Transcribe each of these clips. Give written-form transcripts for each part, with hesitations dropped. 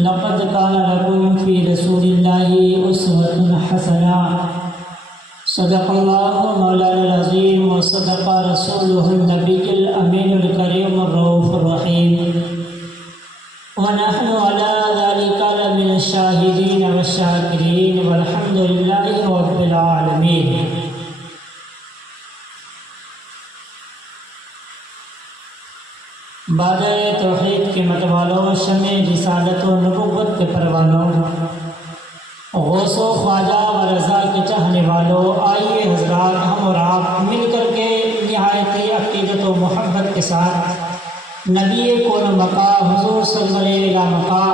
لقد كان لكم في رسول الله أسوة حسنة صدق الله مولانا العظيم وصدق رسوله النبي الأمين الكريم الرؤوف الرحيم ونحن على ذلك لمن الشاهدين والشاكرين والحمد لله رب العالمين. بادہ توحید کے متوالوں، شمع رسالت و نبوت کے پروانوں، غوث و خواجہ و رضا کے چاہنے والوں، آئیے حضرات ہم اور آپ مل کر کے نہایت عقیدت و محبت کے ساتھ نبی کون مقا حضور صلی اللہ علیہ مقا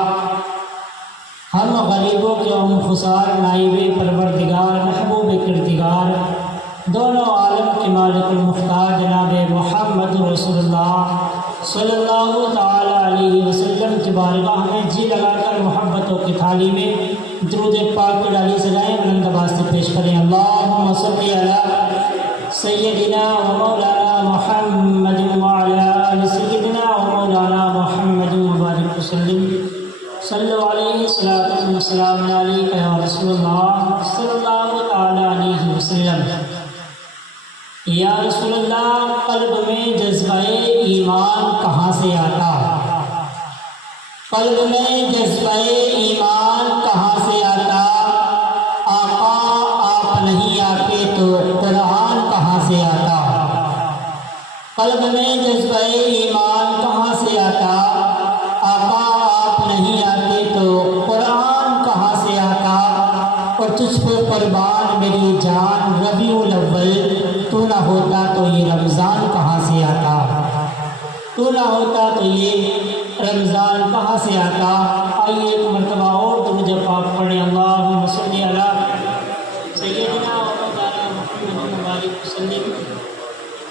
ہم غریبوں کے ام خسار نائب پروردگار محبوب کردگار دونوں عالم کے مالک المختار جناب محمد رسول اللہ صلی اللہ تعالی علیہ وسلم کی بارگاہ میں جی لگا کر محبتوں کی تھالی میں درود پاک کی ڈالی سجائیں، بلند آواز سے پیش کریں۔ اللہم صلی علی سیدنا و مولانا محمد وعلی آل سیدنا و مولانا محمد مبارک وسلم صلی علیہ الصلوۃ والسلام علیک یا رسول اللہ صلی اللہ تعالی علیہ وسلم۔ یا رسول اللہ، قلب میں جذبہ ایمان کہاں سے آتا؟ قلب میں جذبہ ایمان کہاں سے آتا؟ آقا آپ نہیں آتے تو قرآن کہاں سے آتا؟ قلب میں جذبہ ایمان کہاں سے آتا؟ آقا آپ نہیں آتے تو قرآن کہاں سے آتا؟ اور تجھ پہ قربان میری جان ربیع الاول، تو نہ ہوتا تو یہ رمضان کہاں سے آتا؟ تو نہ ہوتا تو یہ رمضان کہاں سے آتا؟ آئیے ایک مرتبہ اور درود پاک پڑھیں۔ اللہم صلی علی سیدنا و مولانا محمد مبارک وسلم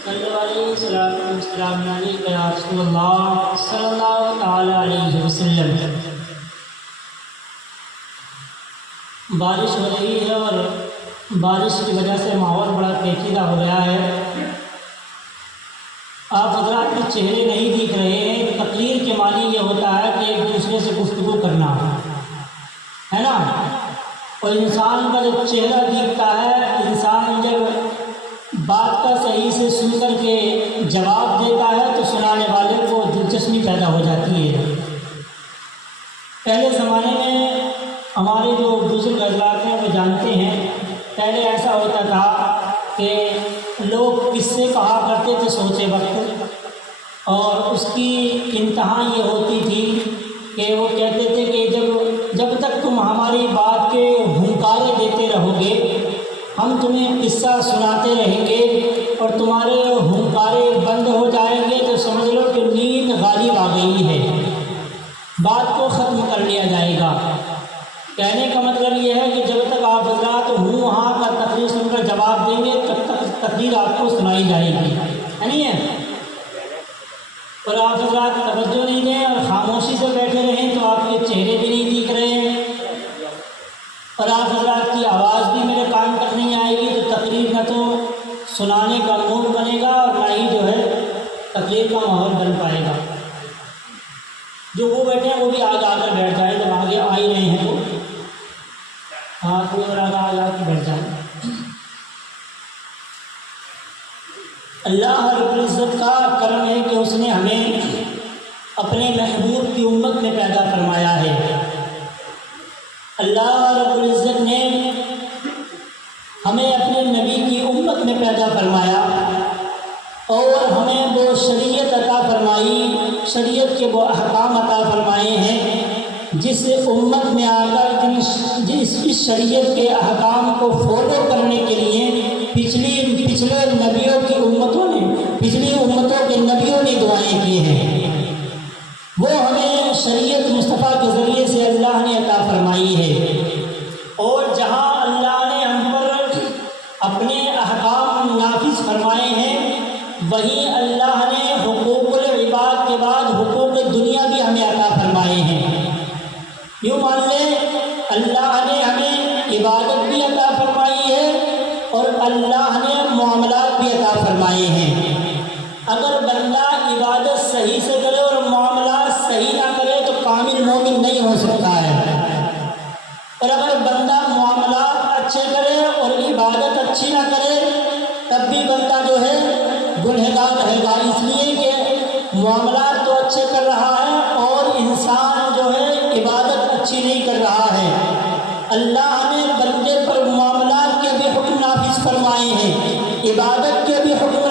صلی علیہ السلام علیک یا رسول اللہ صلی اللہ تعالی علیہ وسلم۔ بارش ہو رہی ہے اور بارش کی وجہ سے ماحول بڑا پیچیدہ ہو گیا ہے۔ آپ حضرات کے چہرے نہیں دکھ رہے ہیں۔ تقریر کے معنی یہ ہوتا ہے کہ ایک دوسرے سے گفتگو کرنا ہے نا، اور انسان کا جب چہرہ دکھتا ہے، انسان جب بات کا صحیح سے سن کر کے جواب دیتا ہے تو سنانے والے کو دلچسپی پیدا ہو جاتی ہے۔ پہلے زمانے میں ہمارے جو بزرگ حضرات ہیں وہ جانتے ہیں، پہلے ایسا ہوتا تھا کہ لوگ قصے کہا کرتے تھے سوچے وقت، اور اس کی انتہا یہ ہوتی تھی کہ وہ کہتے تھے کہ جب تک تم ہماری بات کے ہنکارے دیتے رہو گے، ہم تمہیں قصہ سناتے رہیں گے، اور تمہارے ہنکارے بند ہو جائیں گے تو سمجھ لو کہ نیند غالب آ گئی ہے، بات کو ختم کر لیا جائے گا۔ کہنے کا مطلب یہ ہے کہ جب تک آپ حضرات ہوں وہاں کا تقریر سن کر جواب دیں گے تب تک تقریر آپ کو سنائی جائے گی، ہے نہیں ہے؟ اور آپ حضرات توجہ نہیں دیں اور خاموشی سے بیٹھے رہیں تو آپ کے چہرے بھی نہیں دکھ رہے ہیں، اور آپ حضرات کی آواز بھی میرے کان تک نہیں آئے گی، تو تقریر نہ تو سنانے کا موڈ بنے گا اور نہ ہی جو ہے تقریر کا ماحول بن پائے گا۔ جو وہ بیٹھے ہیں وہ بھی آگے آ کر بیٹھ جائیں، جب آگے آ ہی رہے ہیں تو ہاں کوئی اور آگے آ جا کے بیٹھ جائیں۔ اللہ رب العزت کا کرم ہے کہ اس نے ہمیں اپنے محبوب کی امت میں پیدا فرمایا ہے۔ اللہ رب العزت نے ہمیں اپنے نبی کی امت میں پیدا فرمایا اور ہمیں وہ شریعت عطا فرمائی، شریعت کے وہ احکام عطا فرمائے ہیں جس امت میں آ کر اس شریعت کے احکام کو فالو کرنے کے لیے پچھلے نبیوں کی امتوں نے، پچھلی امتوں کے نبیوں نے دعائیں کی ہیں، وہ ہمیں شریعت مصطفیٰ کے ذریعے سے اللہ نے عطا فرمائی ہے۔ اور جہاں اللہ نے ہم پر اپنے احکام نافذ فرمائے ہیں، وہیں اللہ نے حقوق العباد کے بعد حقوق دنیا بھی ہمیں عطا فرمائے ہیں۔ یوں مان لیں اللہ نے ہمیں عبادت بھی عطا فرمائی ہے اور اللہ نے معاملات بھی عطا فرمائے ہیں۔ اگر بندہ عبادت صحیح سے کرے اور معاملات صحیح نہ کرے تو کامل مومن نہیں ہو سکتا اور اگر بندہ معاملات اچھے کرے اور عبادت اچھی نہ کرے تب بھی بندہ جو ہے گنہگار رہے گا، اس لیے کہ معاملات تو اچھے کر رہا ہے اور انسان جو ہے عبادت اچھی نہیں کر رہا ہے۔ اللہ نے بندے پر معاملات کے بھی حکم نافذ فرمائے ہیں، عبادت کے بھی حکم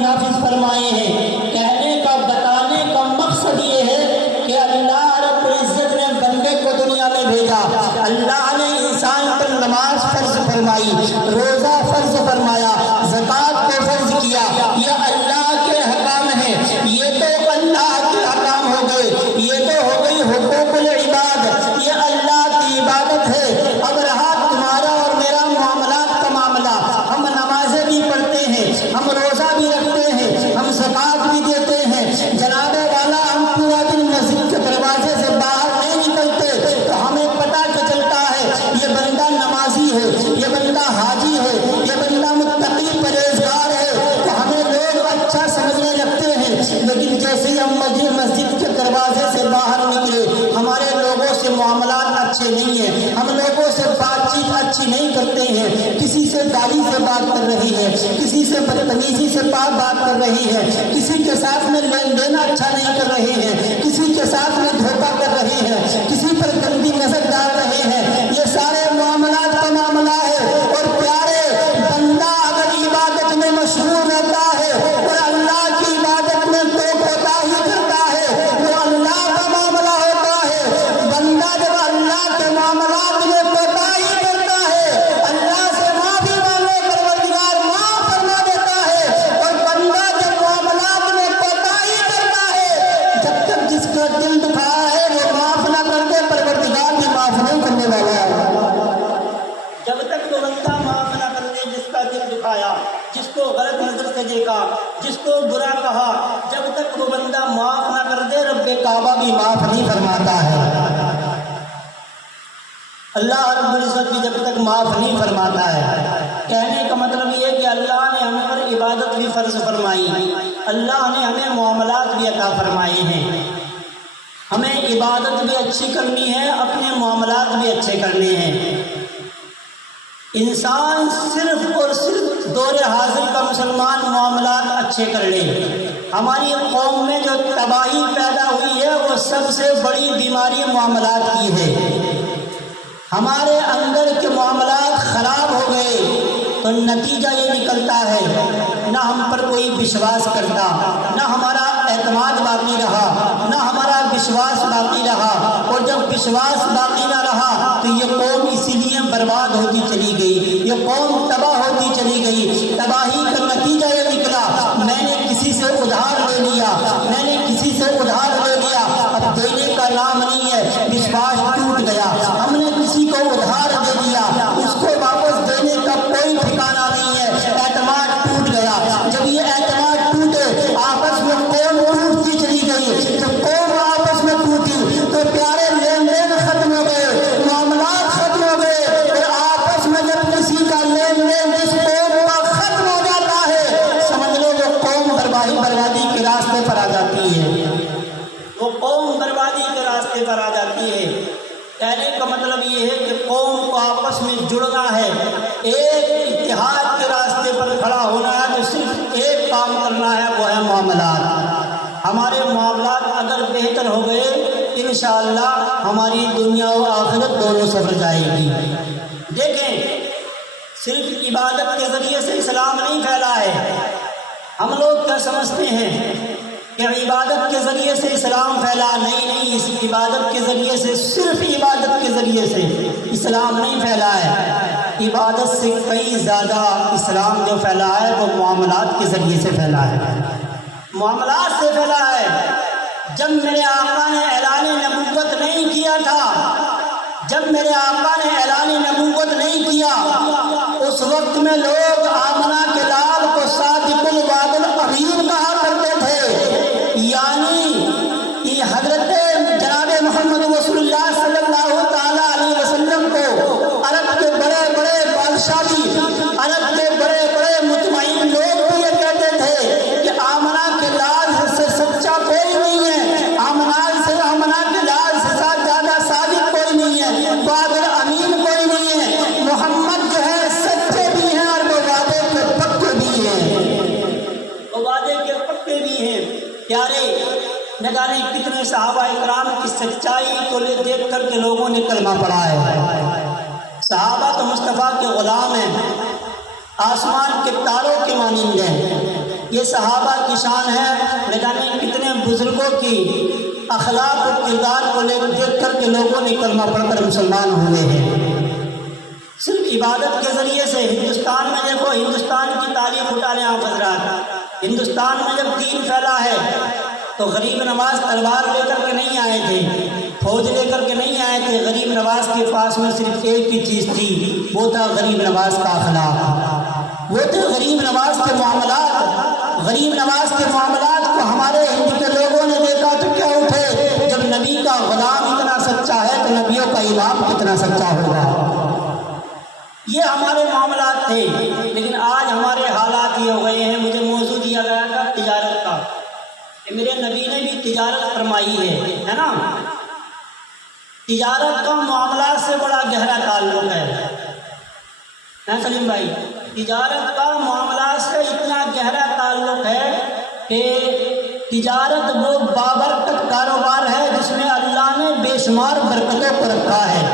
نافذ فرمائے ہیں۔ کہنے کا بتانے کا مقصد یہ ہے کہ اللہ رب العزت نے بندے کو دنیا میں بھیجا، اللہ نے انسان پر نماز فرض فرمائی، روزہ فرض فرمایا، زکوٰۃ کو فرض کیا، یہ اللہ کے حکام ہیں، یہ تو اللہ کے حکام ہو گئے، یہ تو ہو گئی حقوق العباد، یہ اللہ کی عبادت ہے۔ اب رہا تمہارا اور میرا معاملات کا معاملہ، ہم نمازیں بھی پڑھتے ہیں، ہم روزہ بھی رکھتے ہیں، ہم زکوٰۃ بھی دیتے ہیں، جناب والا ہم پورا دن مسجد کے دروازے سے باہر نہیں نکلتے تو ہمیں پتہ چلتا ہے یہ بندہ نمازی ہے، یہ بندہ حاجی ہے، یہ بندہ متقی پرہیزگار ہے، تو ہمیں لوگ اچھا سمجھنے لگتے ہیں۔ لیکن جیسے ہی ہم مسجد کے دروازے سے باہر نکلے ہمارے لوگوں سے معاملات اچھے نہیں ہیں، ہم لوگوں سے بات چیت اچھی نہیں کرتے ہیں، کسی سے گالی سے بات کر رہی ہے، کسی سے بدتمیزی سے بات کر رہی ہے، کسی کے ساتھ میں لین دین اچھا نہیں کر رہے ہیں، کسی کے ساتھ میں دھوکہ کر رہے ہیں، کسی پر گندی نظر ڈال رہے ہیں، یہ سارے معاملات کا معاملہ ہے۔ اور پیارے بندہ اگر عبادت میں مشغول رہتا ہے اور اللہ کی عبادت میں کوتاہی کرتا ہے وہ اللہ کا معاملہ ہوتا ہے۔ بندہ جب اللہ کے معاملات میں کوتاہی کرتا ہے اللہ سے معافی مانگے پروردگار معاف فرما دیتا ہے، اور بندہ جب معاملات میں کوتاہی کرتا ہے جب تک جس کا دل دکھا ہے وہ معاف نہ کر دے پروردگار بھی معاف نہیں کرنے والا ہے۔ جب تک وہ بندہ معاف نہ کر دے جس کا دل دکھایا، جس کو غلط نظر سے دیکھا، جس کو برا کہا، جب تک وہ بندہ معاف نہ کر دے رب کعبہ بھی معاف نہیں فرماتا ہے۔ اللہ رب العزت بھی جب تک معاف نہیں فرماتا ہے۔ کہنے کا مطلب یہ ہے کہ اللہ نے ہم پر عبادت بھی فرض فرمائی، اللہ نے ہمیں معاملات بھی عطا فرمائے ہیں، ہمیں عبادت بھی اچھی کرنی ہے، اپنے معاملات بھی اچھے کرنے ہیں۔ انسان صرف اور صرف دور حاضر کا مسلمان معاملات اچھے کر لے۔ ہماری قوم میں جو تباہی پیدا ہوئی ہے وہ سب سے بڑی بیماری معاملات کی ہے۔ ہمارے اندر کے معاملات خراب ہو گئے تو نتیجہ یہ نکلتا ہے نہ ہم پر کوئی وشواس کرتا، نہ ہمارا اعتماد باقی رہا، نہ ہمارا وشواس باقی رہا، اور جب وشواس باقی نہ رہا تو یہ قوم اسی لیے برباد ہوتی چلی گئی، یہ قوم تباہ ہوتی چلی گئی۔ تباہی کا نتیجہ یہ نکلا میں نے کسی سے ادھار لے لیا، میں نے کسی سے ادھار لے لیا، اب دینے کا نام نہیں ہے، وشواس ٹوٹ گیا۔ ہم نے کسی کو ادھار دے دیا، اس کو واپس دینے کا کوئی ٹھکانہ نہیں ہے، اعتماد ٹوٹ گیا۔ جب یہ اعتماد ٹوٹے آپس میں قوم ٹوٹتی چلی گئی، جب قوم آپس میں ٹوٹی تو پیارے لین دین ختم ہو گئے، معاملات ختم ہو گئے، اور آپس میں جب کسی کا لین دین جس قوم کا ختم ہو جاتا ہے سمجھ لو وہ قوم بربادی کے راستے پر آ جاتی ہے، وہ قوم بربادی کے راستے پر آ جاتی ہے۔ کہنے کا مطلب یہ ہے کہ قوم کو آپس میں جڑنا ہے، ایک اتحاد کے راستے پر کھڑا ہونا ہے تو صرف ایک کام کرنا ہے، وہ ہے معاملات۔ ہمارے معاملات اگر بہتر ہو گئے انشاءاللہ ہماری دنیا و آخرت دونوں سفر جائے گی۔ دیکھیں صرف عبادت کے ذریعے سے اسلام نہیں پھیلا ہے۔ ہم لوگ کیا سمجھتے ہیں کہ عبادت کے ذریعے سے اسلام پھیلا، نہیں، اس عبادت کے ذریعے سے صرف عبادت کے ذریعے سے اسلام نہیں پھیلا ہے۔ عبادت سے کئی زیادہ اسلام جو پھیلا ہے وہ معاملات کے ذریعے سے پھیلا ہے، معاملات سے پھیلا ہے۔ جب میرے آقا نے اعلان نبوت نہیں کیا تھا، جب میرے آقا نے اعلان نبوت نہیں کیا اس وقت میں لوگ آمنہ کے لال کو صادق الوعد الامین کہا کرتے تھے، یعنی یہ حضرت جناب محمد رسول اللہ صلی اللہ تعالیٰ علیہ وسلم کو عرب کے بڑے بڑے بادشاہ بھی، عرب کے بڑے بڑے مطمئن لوگ بھی یہ کہتے تھے کہ آمنہ کے لال سے سچا کوئی نہیں ہے، آمنہ کے لال سے زیادہ صادق کوئی نہیں ہے، وعد الامین پیارے نہ جانے کتنے صحابہ کرام کی سچائی کو دیکھ کر کے لوگوں نے کلمہ پڑھا ہے۔ صحابہ تو مصطفیٰ کے غلام ہیں، آسمان کے تاروں کے مانند ہیں، یہ صحابہ کی شان ہے۔ نہ جانے کتنے بزرگوں کی اخلاق و کردار کو دیکھ کر کے لوگوں نے کلمہ پڑھ کر مسلمان ہوئے ہیں۔ صرف عبادت کے ذریعے سے ہندوستان میں دیکھو، ہندوستان کی تاریخ اٹھا لیں آپ حضرات۔ ہندوستان میں جب دین پھیلا ہے تو غریب نواز تلوار لے کر کے نہیں آئے تھے، فوج لے کر کے نہیں آئے تھے۔ غریب نواز کے پاس میں صرف ایک ہی چیز تھی، وہ تھا غریب نواز کا اخلاق، وہ تھے غریب نواز کے معاملات۔ غریب نواز کے معاملات کو ہمارے ہند کے لوگوں نے دیکھا تو کیا اٹھے، جب نبی کا غلام اتنا سچا ہے تو نبیوں کا امام کتنا سچا ہوگا۔ یہ ہمارے معاملات تھے، لیکن آج ہمارے حالات یہ ہو گئے ہیں۔ مجھے موضوع دیا گیا تھا تجارت کا، کہ میرے نبی نے بھی تجارت فرمائی ہے نا۔ تجارت کا معاملات سے بڑا گہرا تعلق ہے سلیم بھائی۔ تجارت کا معاملات سے اتنا گہرا تعلق ہے کہ تجارت وہ بابرکت کاروبار ہے جس میں اللہ نے بے شمار برکتوں کو رکھا ہے۔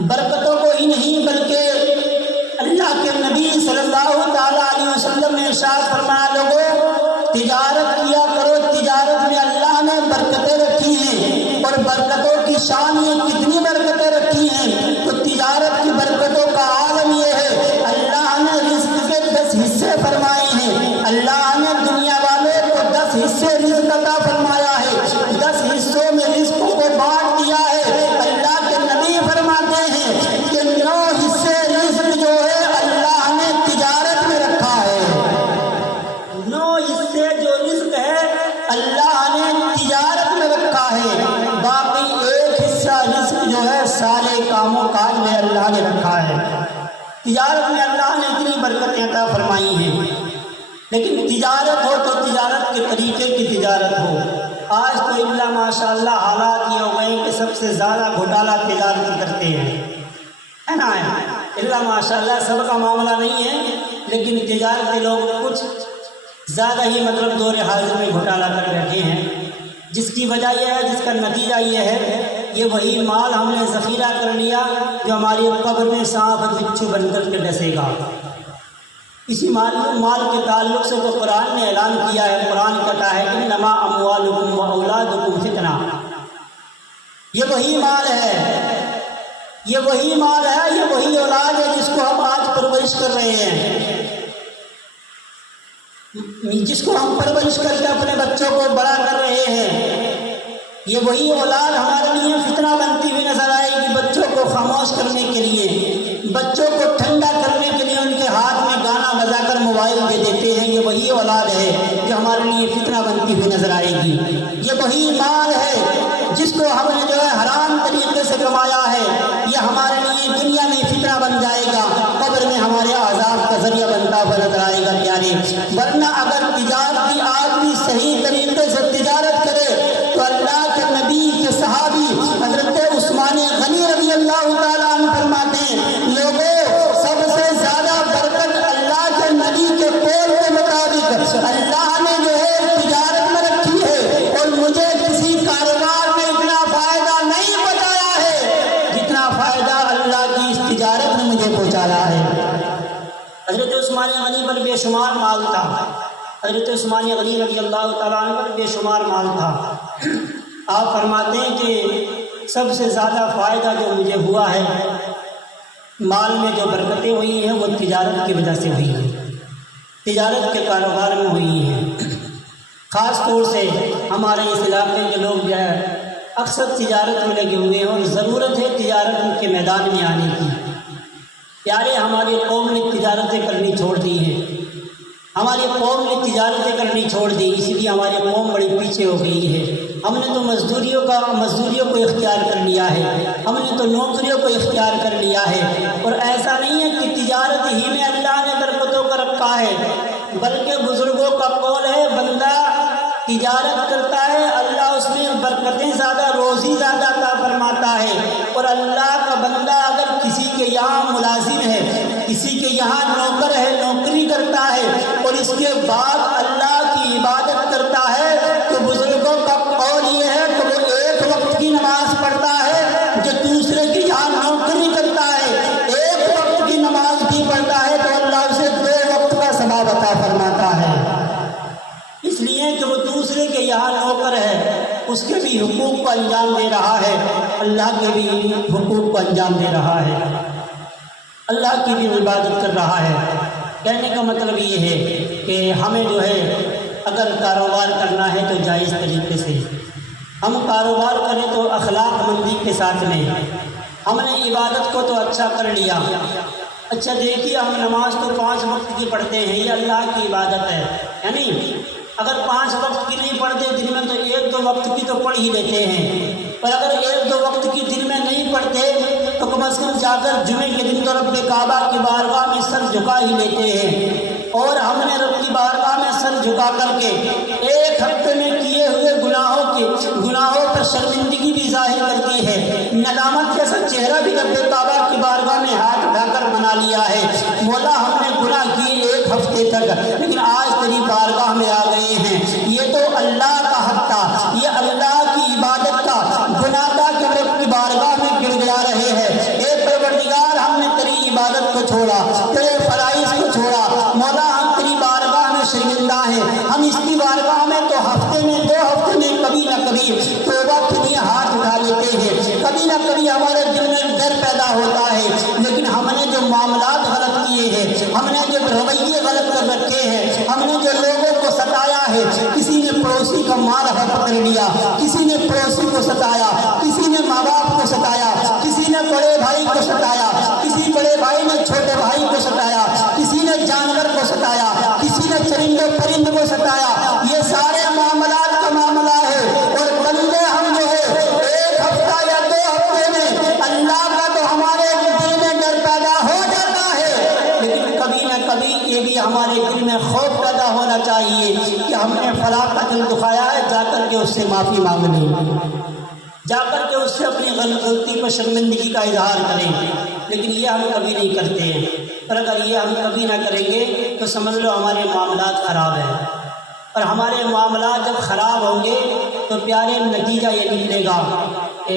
برکتوں کو ہی نہیں بلکہ اللہ کے نبی صلی اللہ تعالیٰ علیہ وسلم نے ارشاد فرمایا، لوگوں تجارت کیا کرو، تجارت میں اللہ نے برکتیں رکھی ہیں، اور برکتوں کی شان یہ کتنی برکتیں رکھی ہیں۔ تو تجارت کی برکتوں کا عالم یہ ہے، اللہ نے رزق کے 10 حصے فرمائے ہیں۔ اللہ نے دنیا والوں کو 10 حصے رزق عطا فرمایا ہے، 10 حصوں میں رزق کو بانٹ دیا ہے۔ اللہ کے نبی فرماتے ہیں کہ 9 حصے رزق جو ہے اللہ نے تجارت میں رکھا ہے۔ 9 حصے جو رزق ہے اللہ نے تجارت میں رکھا ہے، باقی 1 حصہ رزق جو ہے سارے کاموں کاج میں اللہ نے رکھا ہے۔ تجارت میں اللہ نے اتنی برکتیں عطا فرمائی ہیں، لیکن تجارت ہو تو تجارت کے طریقے کی تجارت ہو۔ آج تو اللہ ماشاء اللہ حالات یہ ہو گئے کہ سب سے زیادہ گھوٹالہ تجارت کرتے ہیں، ہے نا۔ اللہ ماشاء اللہ سب کا معاملہ نہیں ہے، لیکن تجارت کے لوگ کچھ زیادہ ہی مطلب دور حاضر میں گھوٹالہ کر بیٹھے ہیں، جس کی وجہ یہ ہے، جس کا نتیجہ یہ ہے، یہ وہی مال ہم نے ذخیرہ کر لیا جو ہماری قبر میں سانپ بچھو بن کر کے ڈسے گا۔ اسی مال کے تعلق سے تو قرآن نے اعلان کیا ہے، قرآن کہتا ہے انما اموالکم و اولادکم فتنہ۔ یہ وہی مال ہے، یہ وہی مال ہے، یہ وہی اولاد ہے جس کو ہم آج پرورش کر رہے ہیں، جس کو ہم پرورش کر کے اپنے بچوں کو بڑا کر رہے ہیں۔ یہ وہی اولاد ہمارے لیے فتنہ بنتی ہوئی نظر آئے گی، بچوں کو خاموش کرنے کے لیے، بچوں کو ٹھنڈا کرنے کے لیے ان کے ہاتھ میں گانا بجا کر موبائل دے دیتے ہیں۔ یہ وہی اولاد ہے جو ہمارے لیے فتنہ بنتی ہوئی نظر آئے گی۔ یہ وہی مال ہے جس کو ہم نے جو ہے حرام طریقے سے کمایا ہے، یہ ہمارے لیے دنیا میں فتنہ بن جائے گا، قبر میں ہمارے عذاب کا ذریعہ بنتا ہوا نظر آئے گا پیارے۔ ورنہ اگر تجارتی آدمی صحیح طریقے سے تجارت کرے تو اللہ کے نبی کے صحابی حضرت عثمان غنی رضی اللہ تعالیٰ عنہ فرماتے ہیں، لوگوں سب سے زیادہ برکت اللہ کے نبی کے قول کے مطابق اللہ نے جو ہے تجارت میں رکھی ہے، اور مجھے کسی کاروبار میں اتنا فائدہ نہیں بتایا ہے جتنا فائدہ اللہ کی اس تجارت نے مجھے پہنچایا ہے۔ حضرت عثمان غنی پر بے شمار مال تھا، حضرت عثمان غنی رضی اللہ تعالیٰ عنہ پر بے شمار مال تھا۔ آپ فرماتے ہیں کہ سب سے زیادہ فائدہ جو مجھے ہوا ہے، مال میں جو برکتیں ہوئی ہیں وہ تجارت کی وجہ سے ہوئی ہیں، تجارت کے کاروبار میں ہوئی ہیں۔ خاص طور سے ہمارے اس علاقے کے لوگ جو ہے اکثر تجارت میں لگے ہوئے ہیں، اور ضرورت ہے تجارت کے میدان میں آنے کی۔ پیارے ہماری قوم نے تجارتیں کرنی چھوڑ دی ہیں، ہماری قوم نے تجارتیں کرنی چھوڑ دی، اسی لیے ہماری قوم بڑی پیچھے ہو گئی ہے۔ ہم نے تو مزدوریوں کو اختیار کر لیا ہے، ہم نے تو نوکریوں کو اختیار کر لیا ہے، اور ایسا نہیں ہے کہ تجارت ہی میں اللہ نے برکتوں کا رکھا ہے، بلکہ بزرگوں کا قول ہے بندہ تجارت کرتا ہے اللہ اس میں برکتیں زیادہ، روزی زیادہ عطا فرماتا ہے، اور اللہ کا بندہ اگر کسی کے یہاں ملازم ہے، کسی کے یہاں نوکر ہے، نوکری کرتا ہے، اور اس کے بعد اللہ کی عبادت کرتا ہے کے یہاں نوکر ہے اس کے بھی حقوق کو انجام دے رہا ہے، اللہ کے بھی حقوق کو انجام دے رہا ہے، اللہ کی بھی عبادت کر رہا ہے۔ کہنے کا مطلب یہ ہے کہ ہمیں جو ہے اگر کاروبار کرنا ہے تو جائز طریقے سے ہم کاروبار کریں، تو اخلاق مندی کے ساتھ میں۔ ہم نے عبادت کو تو اچھا کر لیا، اچھا دیکھیے ہم نماز تو 5 وقت کی پڑھتے ہیں، یہ اللہ کی عبادت ہے، یعنی اگر 5 وقت کی نہیں پڑھتے دن میں تو 1-2 وقت کی تو پڑھ ہی لیتے ہیں، پر اگر 1-2 وقت کی دن میں نہیں پڑھتے تو کم از کم جا کر جمعے کے دن تو رب کعبہ کی بارگاہ میں سر جھکا ہی لیتے ہیں۔ اور ہم نے رب کی بارگاہ میں سر جھکا کر کے ایک ہفتے میں کیے ہوئے گناہوں پر شرمندگی بھی ظاہر کرتی ہے، ندامت جیسا چہرہ بھی رب کعبہ کی بارگاہ میں ہاتھ اٹھا کر بنا لیا ہے، مولا ہم نے گناہ کیے 1 ہفتے تک لیکن آج تیری بارگاہ میں آ گئے ہیں۔ یہ تو اللہ کا حق تھا، یہ اللہ کی عبادت کا گناہ تھا کہ رب کی بارگاہ میں گڑ گڑا رہے ہیں۔ اے پروردگار ہم نے تیری عبادت کو چھوڑا، تیرے فرائض کو چھوڑا، مولا ہم تیری بارگاہ میں شرمندہ ہیں، ہم اس کی بارگاہ میں تو ہفتے میں 2 ہفتے میں کبھی نہ کبھی توبہ کے لیے ہاتھ اٹھا لیتے ہیں، کبھی نہ کبھی ہمارے دل میں ڈر پیدا ہوتا ہے، لیکن ہم نے جو معاملات غلط کیے ہیں، ہم نے جو رویے غلط کر رکھے ہیں، ہم نے جو لوگوں کو ستایا ہے، کسی نے پڑوسی کا مال پکڑ لیا، کسی نے پڑوسی کو ستایا، کسی نے ماں باپ کو ستایا، کسی نے بڑے بھائی کو ستایا، کسی بڑے بھائی نے چھوٹے بھائی کو ستایا، کسی نے جانور کو ستایا، کسی نے چرند و پرند کو ستایا، یہ سارے معاملات کا معاملہ ہے۔ اور بندے ہم جو ہے 1 ہفتہ یا 2 ہفتے میں اللہ کا تو ہمارے دل میں ڈر پیدا ہو جاتا ہے، لیکن کبھی نہ کبھی یہ بھی ہمارے دل میں خوف پیدا ہونا چاہیے کہ ہم نے فلاں کا دل دکھایا ہے، جا کر کے اس سے معافی مانگ لیں، جا کر کے اس سے اپنی غلطی پر شرمندگی کا اظہار کریں، لیکن یہ ہم کبھی نہیں کرتے ہیں۔ اور اگر یہ ہم کبھی نہ کریں گے تو سمجھ لو ہمارے معاملات خراب ہیں، اور ہمارے معاملات جب خراب ہوں گے تو پیارے نتیجہ یہ نکلے گا کہ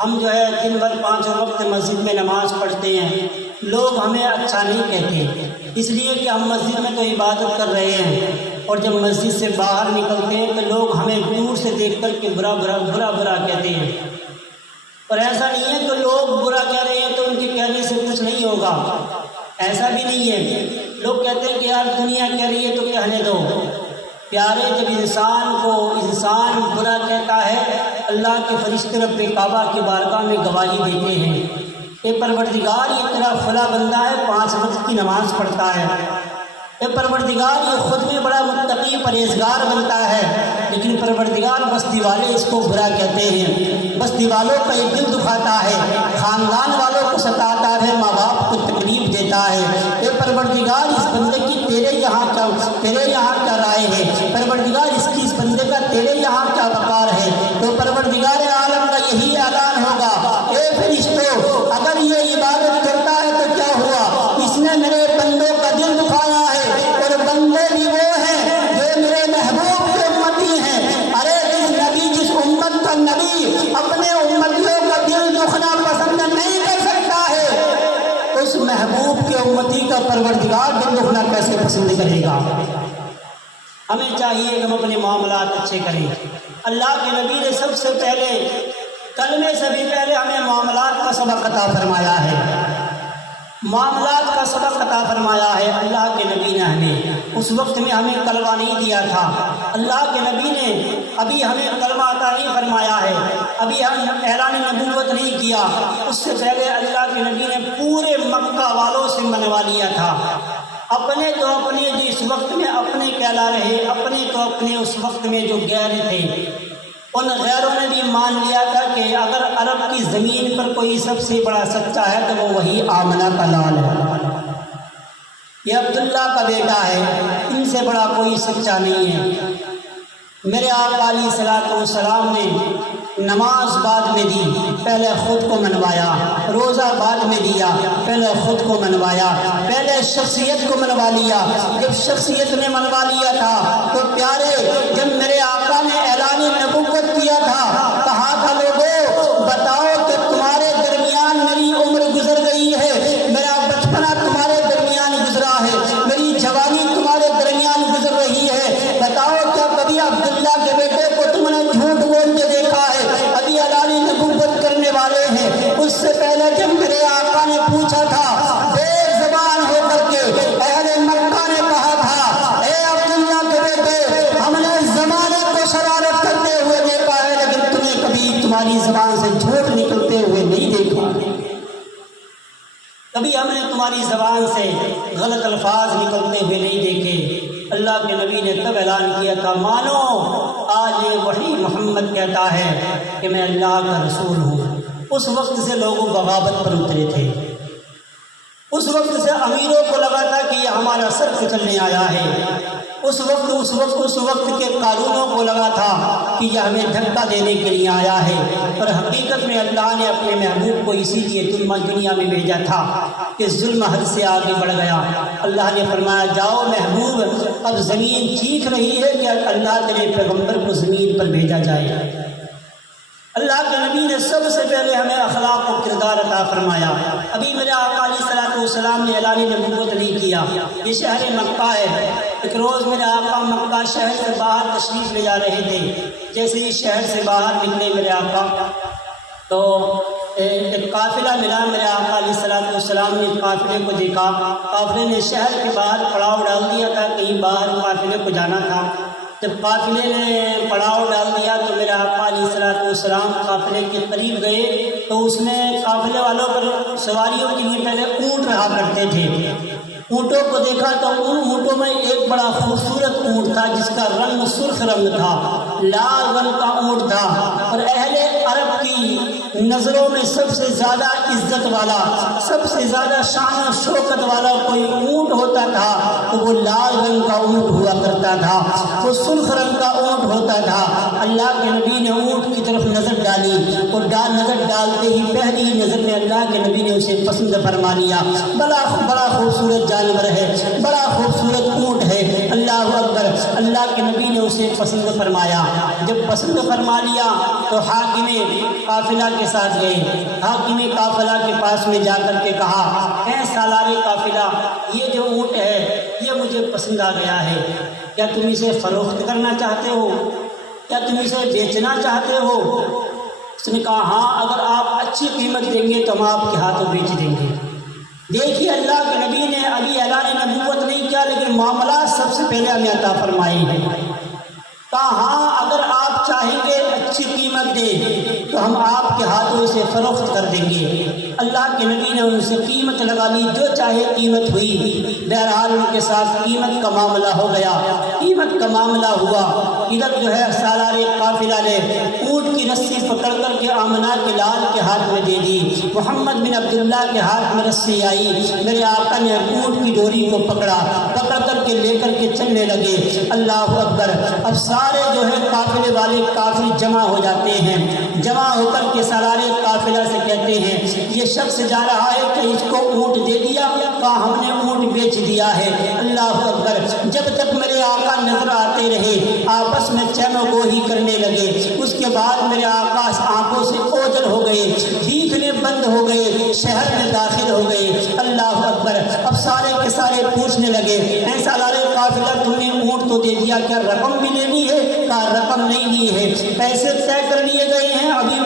ہم جو ہے دن بھر 5 وقت مسجد میں نماز پڑھتے ہیں، لوگ ہمیں اچھا نہیں کہتے، اس لیے کہ ہم مسجد میں تو عبادت کر رہے ہیں، اور جب مسجد سے باہر نکلتے ہیں تو لوگ ہمیں دور سے دیکھ کر کے برا کہتے ہیں۔ اور ایسا نہیں ہے کہ لوگ برا کہہ رہے ہیں تو ان کے کہنے سے کچھ نہیں ہوگا، ایسا بھی نہیں ہے۔ لوگ کہتے ہیں کہ یار دنیا کہہ رہی ہے تو کہنے دو۔ پیارے جب انسان برا کہتا ہے، اللہ کے فرشتے رب کعبہ کی بارگاہ میں گواہی دیتے ہیں، اے پروردگار یہ تیرا فلاں بندہ ہے 5 وقت کی نماز پڑھتا ہے، اے پروردگار یہ خود میں بڑا متقی پرہیزگار بنتا ہے، لیکن پروردگار بستی والے اس کو برا کہتے ہیں، بستی والوں کا یہ دل دکھاتا ہے، خاندان والوں کو ستاتا ہے، ماں باپ کو تکلیف دیتا ہے۔ اے پروردگار اس بندے کی تیرے یہاں کیا رائے ہے، پروردگار اس بندے کا تیرے یہاں کیا وقار ہے؟ تو پروردگار عالم کا یہی اعلان ہوگا، اے فرشتوں اگر یہ عبادت کرتا ہے تو کیا ہوا، اس نے میرے بندوں کا دل دکھایا ہے، اور بندے بھی وہ ہیں جو میرے محبوب کے امتی ہیں۔ ارے جس امت کا نبی اپنے امتیوں کا دل دکھنا پسند نہیں کر سکتا ہے، اس محبوب کے امتی کا پروردگار دل دکھنا کیسے پسند کرے گا؟ ہمیں چاہیے کہ ہم اپنے معاملات اچھے کریں۔ اللہ کے نبی نے سب سے پہلے کلمے سے بھی پہلے ہمیں معاملات کا سبق عطا فرمایا ہے، معاملات کا سبق عطا فرمایا ہے۔ اللہ کے نبی نے ہمیں اس وقت میں ہمیں کلمہ نہیں دیا تھا، اللہ کے نبی نے ابھی ہمیں کلمہ عطا نہیں فرمایا ہے، ابھی ہم اعلان نبوت نہیں کیا، اس سے پہلے اللہ کے نبی نے پورے مکہ والوں سے منوا لیا تھا۔ اپنے تو اپنے جو اس وقت میں اپنے کہلا رہے، اپنے تو اپنے اس وقت میں جو غیر تھے، ان غیروں نے بھی مان لیا تھا کہ اگر عرب کی زمین پر کوئی سب سے بڑا سچا ہے تو وہ وہی آمنہ کا لال ہے، یہ عبداللہ کا بیٹا ہے، ان سے بڑا کوئی سچا نہیں ہے۔ میرے آقا علیہ الصلوۃ والسلام نے نماز بعد میں دی، پہلے خود کو منوایا، روزہ بعد میں دیا، پہلے خود کو منوایا، پہلے شخصیت کو منوا لیا۔ جب شخصیت نے منوا لیا تھا تو پیارے جب میرے آقا نے اعلان نبوت کیا تھا، کہا تھا لوگوں بتاؤ کہ تمہارے درمیان میری عمر گزر گئی ہے، میرا بچپنا تمہارے درمیان گزرا ہے، میری جوانی تمہارے درمیان گزر رہی ہے، بتاؤ کیا کبھی عبداللہ کے کبھی ہم نے تمہاری زبان سے غلط الفاظ نکلتے ہوئے نہیں دیکھے۔ اللہ کے نبی نے تب اعلان کیا تھا مانو آج یہ وہی محمد کہتا ہے کہ میں اللہ کا رسول ہوں۔ اس وقت سے لوگوں بغاوت پر اترے تھے، اس وقت سے امیروں کو لگا تھا کہ یہ ہمارا سر کچلنے آیا ہے، اس وقت کے قارونوں کو لگا تھا کہ یہ ہمیں دھکا دینے کے لیے آیا ہے، اور حقیقت میں اللہ نے اپنے محبوب کو اسی لیے دنیا میں بھیجا تھا کہ ظلم حد سے آگے بڑھ گیا۔ اللہ نے فرمایا جاؤ محبوب، اب زمین چیخ رہی ہے کہ اللہ تیرے پیغمبر کو زمین پر بھیجا جائے۔ اللہ کے نبی نے سب سے پہلے ہمیں اخلاق و کردار عطا فرمایا۔ ابھی میرے آقا علیہ الصلوۃ والسلام نے اعلان نبوت نہیں کیا، یہ شہر مکہ ہے۔ ایک روز میرے آقا مکہ شہر سے باہر تشریف لے جا رہے تھے، جیسے ہی شہر سے باہر نکلے میرے آقا تو ایک قافلہ ملا۔ میرے آقا علیہ الصلوۃ والسلام نے قافلے کو دیکھا، قافلے نے شہر کے باہر پڑاؤ ڈال دیا تھا، کہیں باہر قافلے کو جانا تھا۔ جب قافلے نے پڑاؤ ڈال دیا تو میرے آقا علیہ الصلوۃ والسلام قافلے کے قریب گئے تو اس میں قافلے والوں پر سواریوں کے لیے پہلے اونٹ رہا کرتے تھے۔ اونٹوں کو دیکھا تو ان اونٹوں میں ایک بڑا خوبصورت اونٹ تھا جس کا رنگ سرخ رنگ تھا، لال رنگ کا اونٹ تھا، اور اہل عرب کی نظروں میں سب سے زیادہ عزت والا، سب سے زیادہ شان و شوکت والا کوئی اونٹ ہوتا تھا تو وہ لال رنگ کا اونٹ ہوا کرتا تھا، وہ سرخ رنگ کا اونٹ ہوتا تھا۔ اللہ کے نبی نے اونٹ کی طرف نظر ڈالی اور نظر ڈالتے ہی پہلی نظر میں اللہ کے نبی نے اسے پسند فرما لیا۔ بڑا خوبصورت جانور ہے، بڑا خوبصورت اونٹ ہے، اللہ اکبر۔ اللہ کے نبی نے اسے پسند فرمایا۔ جب پسند فرما لیا تو حاکم قافلہ کے ساتھ گئے، حاکم قافلہ کے پاس میں جا کر کے کہا اے سالار قافلہ، یہ جو اونٹ ہے یہ مجھے پسند آ گیا ہے، کیا تم اسے فروخت کرنا چاہتے ہو؟ کیا تم اسے بیچنا چاہتے ہو؟ اس نے کہا ہاں، اگر آپ اچھی قیمت دیں گے تو ہم آپ کے ہاتھوں بیچ دیں گے۔ دیکھیے اللہ کے نبی نے ابھی اعلان نبوت نہیں کیا لیکن معاملات سب سے پہلے ہمیں عطا فرمائی ہے۔ کہا ہاں، اگر آپ چاہیں گے اچھی قیمت دیں تو ہم آپ کے ہاتھوں اسے فروخت کر دیں گے۔ اللہ کے نبی نے ان سے قیمت لگا لی، جو چاہے قیمت ہوئی۔ بہرحال ان کے ساتھ قیمت کا معاملہ ہو گیا، قیمت کا معاملہ ہوا۔ ادھر جو ہے سالار قافلہ نے اونٹ کی رسی پکڑ کر کے آمنہ کے لال کے ہاتھ میں دے دی، محمد بن عبداللہ کے ہاتھ میں رسی آئی، میرے آقا نے اونٹ کی ڈوری کو پکڑا کر کے لے کر کے چلنے لگے۔ اللہ اکبر۔ اب سارے جو ہے قافلے والے کافی جمع ہو جاتے ہیں، جمع ہو کر کے سالار قافلہ سے کہتے ہیں یہ شخص جا رہا ہے کہ اس کو اونٹ دے دیا؟ کہا ہم نے اونٹ بیچ دیا ہے۔ اللہ اکبر۔ جب تک میرے آقا نظر آتے رہے آپس میں چینو گوہی کرنے لگے، اس کے بعد میرے آقا آنکھوں سے اوجل ہو گئے، دیکھنے بند ہو گئے، شہر میں داخل ہو گئے۔ اللہ اکبر۔ اب سارے کے سارے پوچھنے لگے اے سالار قافلہ تم نے اونٹ تو دے دیا، کیا رقم بھی لینی ہے؟ کہا رقم نہیں لی ہے، پیسے طے کر لیے گئے ہیں، ابھی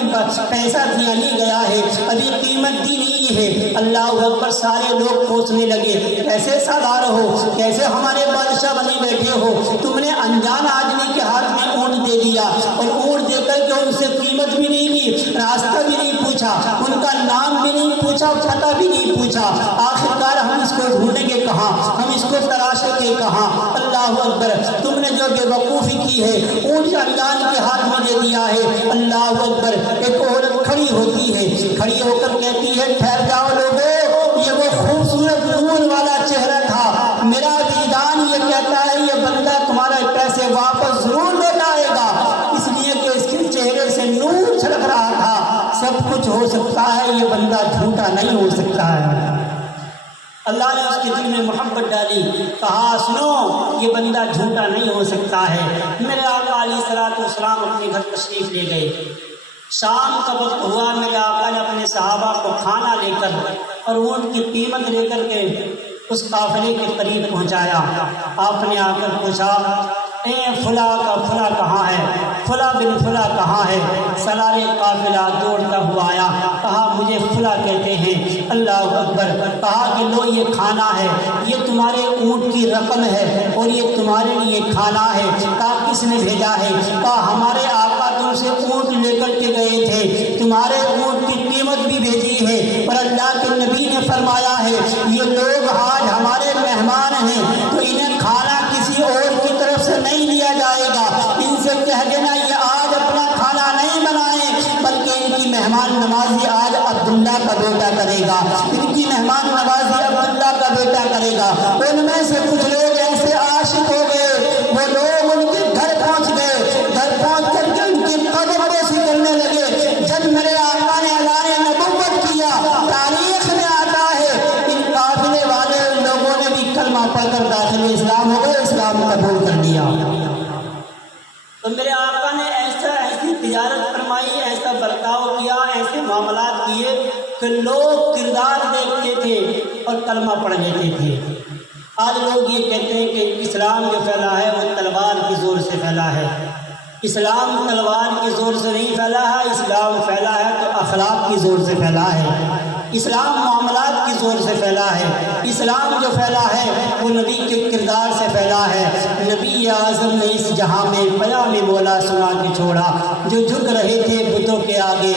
پیسہ دیا نہیں گیا ہے، ابھی قیمت دی نہیں ہے۔ اللہ اکبر۔ سارے لوگ پوچھنے لگے کیسے سالار ہو، کیسے ہمارے بادشاہ بنے بیٹھے ہو، تم نے انجان آدمی کے ہاتھ میں اونٹ دے دیا اور اونٹ دے کر کے ان سے قیمت بھی نہیں لی، راستہ بھی نہیں پوچھا، ان کا نام بھی نہیں پوچھا، پتہ بھی نہیں پوچھا۔ آخرکار ہم اس کو ڈھونڈیں گے کہاں، ہم اس کو تلاشیں گے کہاں؟ اللہ اکبر۔ تم نے جو بے وقوفی کی ہے اونٹ انجان کے ہاتھ میں دے دیا ہے۔ اللہ اکبر۔ ایک عورت کھڑی ہوتی ہے، کھڑی ہو کر کہتی ہے ٹھہر جاؤ لوگوں، یہ وہ خوبصورت نور والا چہرہ تھا، میرا وجدان یہ کہتا ہے یہ بندہ تمہارے پیسے واپس ضرور لوٹائے گا، اس لیے کہ اس کے چہرے سے نور چھلک رہا تھا۔ سب کچھ ہو سکتا ہے، یہ بندہ جھوٹا نہیں ہو سکتا ہے۔ اللہ نے اس کے دل میں محبت ڈالی، کہا سنو یہ بندہ جھوٹا نہیں ہو سکتا ہے۔ میرے آقا علیہ الصلوۃ والسلام اپنے گھر تشریف لے گئے۔ شام کا وقت ہوا، میرے آقا نے اپنے صحابہ کو کھانا لے کر اور اونٹ کی قیمت لے کر کے اس قافلے کے قریب پہنچایا۔ آپ نے آ کر پوچھا اے فلاں کا فلاں کہاں ہے، فلاں بن فلاں کہاں ہے؟ سالار قافلہ دوڑتا ہوا آیا، کہا مجھے فلاں کہتے ہیں۔ اللہ اکبر۔ کہا کہ لو یہ کھانا ہے، یہ تمہارے اونٹ کی رقم ہے اور یہ تمہارے لیے کھانا ہے۔ کہا کس نے بھیجا ہے؟ کہا ہمارے آقا تم سے اونٹ لے کر کے گئے تھے، تمہارے اونٹ کی قیمت بھی بھیجی ہے اور اللہ کے نبی نے فرمایا ہے یہ لوگ آج ہمارے مہمان ہیں تو انہیں کھانا کسی اور کی طرف سے نہیں دیا جائے گا، ان سے کہہ دینا یہ آج اپنا کھانا نہیں بنائیں بلکہ ان کی مہمان نوازی آج عبداللہ کا بیٹا کرے گا، ان کی مہمان نوازی عبداللہ کا بیٹا کرے گا۔ ان میں سے کچھ لوگ ایسے عاشق ہو گئے، وہ لوگ ان کے گھر پہنچ گئے، گھر پہنچ کر کے ان کی قدم بوسی کرنے لگے۔ جب میرے آقا نے اعلان نبوت کیا، تاریخ میں آتا ہے ان قافلے والے لوگوں نے بھی کلمہ پڑھ کر داخل اسلام ہو گئے، اسلام قبول کر لیا۔ تو میرے آقا نے ایسی تجارت فرمائی، ایسا برتاؤ کیا، ایسے معاملات کیے کہ لوگ کردار دیکھتے تھے اور کلمہ پڑھ لیتے تھے۔ آج لوگ یہ کہتے ہیں کہ اسلام جو پھیلا ہے وہ تلوار کی زور سے پھیلا ہے۔ اسلام تلوار کی زور سے نہیں پھیلا ہے، اسلام پھیلا ہے تو اخلاق کی زور سے پھیلا ہے، اسلام معاملات کی زور سے پھیلا ہے۔ اسلام جو پھیلا ہے وہ نبی کے کردار سے پھیلا ہے۔ نبی اعظم نے اس جہاں میں پیام مولا سنا کے چھوڑا، جو جھک رہے تھے بتوں کے آگے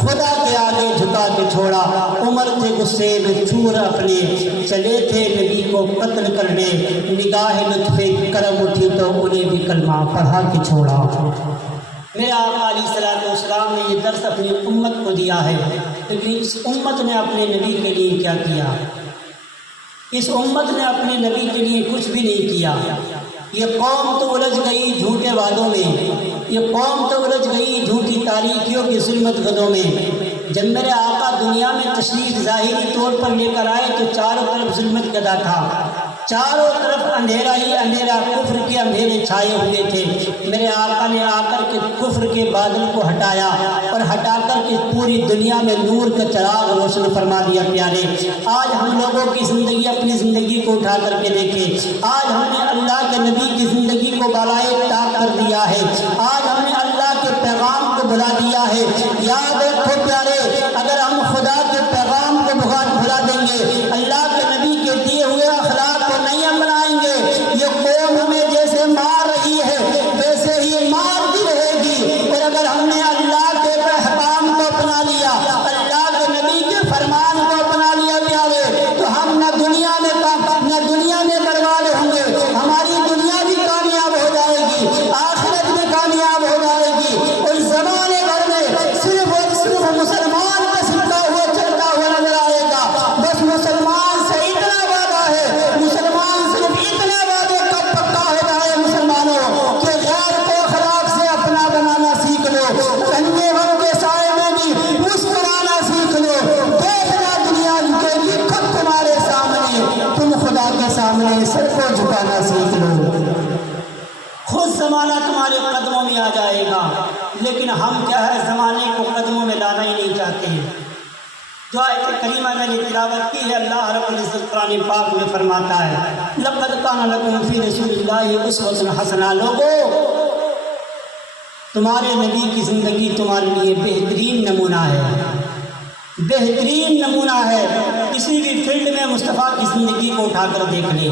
خدا کے آگے جھکا کے چھوڑا، عمر تھے غصے میں چور اپنے، چلے تھے نبی کو قتل کرنے، نگاہ لطف کرم اٹھی تو انہیں بھی کلمہ پڑھا کے چھوڑا۔ میرے آقا علیہ الصلوۃ والسلام نے یہ درس اپنی امت کو دیا ہے، لیکن اس امت نے اپنے نبی کے لیے کیا کیا؟ اس امت نے اپنے نبی کے لیے کچھ بھی نہیں کیا۔ یہ قوم تو الجھ گئی جھوٹے وعدوں میں، یہ قوم تو الجھ گئی جھوٹی تاریکیوں کی ظلمت گدوں میں۔ جب میرے آقا دنیا میں تشریف ظاہری طور پر لے کر آئے تو چاروں طرف ظلمت گدا تھا، چاروں طرف اندھیرا ہی اندھیرا، کفر کے اندھیرے چھائے ہوئے تھے۔ میرے آقا نے آ کر کے کفر کے بادل کو ہٹایا اور ہٹا کر کے پوری دنیا میں نور کا چراغ روشن فرما دیا۔ پیارے، آج ہم لوگوں کی زندگی، اپنی زندگی کو اٹھا کر کے دیکھیں، آج ہم نے اللہ کے نبی کی زندگی کو بالائے طاق کر دیا ہے، آج ہم نے اللہ کے پیغام کو بھلا دیا ہے۔ یاد رکھو پیارے، اگر ہم خدا کے پیغام کو بھلا دیں گے، اللہ کے نبی کے دیے ہوئے اخلاق کو نہیں اپنائیں گے، یہ قوم ہمیں جیسے مار رہی ہے ویسے ہی مارتی رہے گی۔ اور اگر ہم نے اللہ کے احکام کو اپنا لیا، اللہ کے نبی کے فرمان کو اپنا لیا پیارے، تو ہم نہ دنیا میں برباد ہوں گے، ہماری دنیا بھی کامیاب ہو جائے گی، آخرت میں کامیاب ہو جائے گی۔ اور زمانے بھر میں صرف اور صرف مسلمان کا سکہ ہوا چلتا ہوا نظر آئے گا۔ بس مسلمان سے اتنا وعدہ ہے، مسلمان صرف اتنا وعدے کا پکا ہو جائے مسلمانوں کہ غیر کو اخلاق سے اپنا بنانا سیکھ لو، اندھے غم کے سائے میں بھی مسکرانا سیکھ لو، دیکھنا دنیا کے لیے خود تمہارے سامنے، تم خدا کے سامنے سر کو جھکانا سیکھ لو، خود زمانہ تمہارے قدموں میں آ جائے گا۔ لیکن ہم کیا ہے، زمانے کو قدموں میں لانا ہی نہیں چاہتے۔ جو آیت کریمہ میں نے تلاوت کی ہے، اللہ رب العزت قرآن پاک میں فرماتا ہے لَقَدْ كَانَ لَكُمْ فِي رَسُولِ اللَّهِ أُسْوَةٌ حَسَنَةٌ۔ لوگو، تمہارے نبی کی زندگی تمہارے لیے بہترین نمونہ ہے، بہترین نمونہ ہے۔ کسی بھی فیلڈ میں مصطفیٰ کی زندگی کو اٹھا کر دیکھ لیں،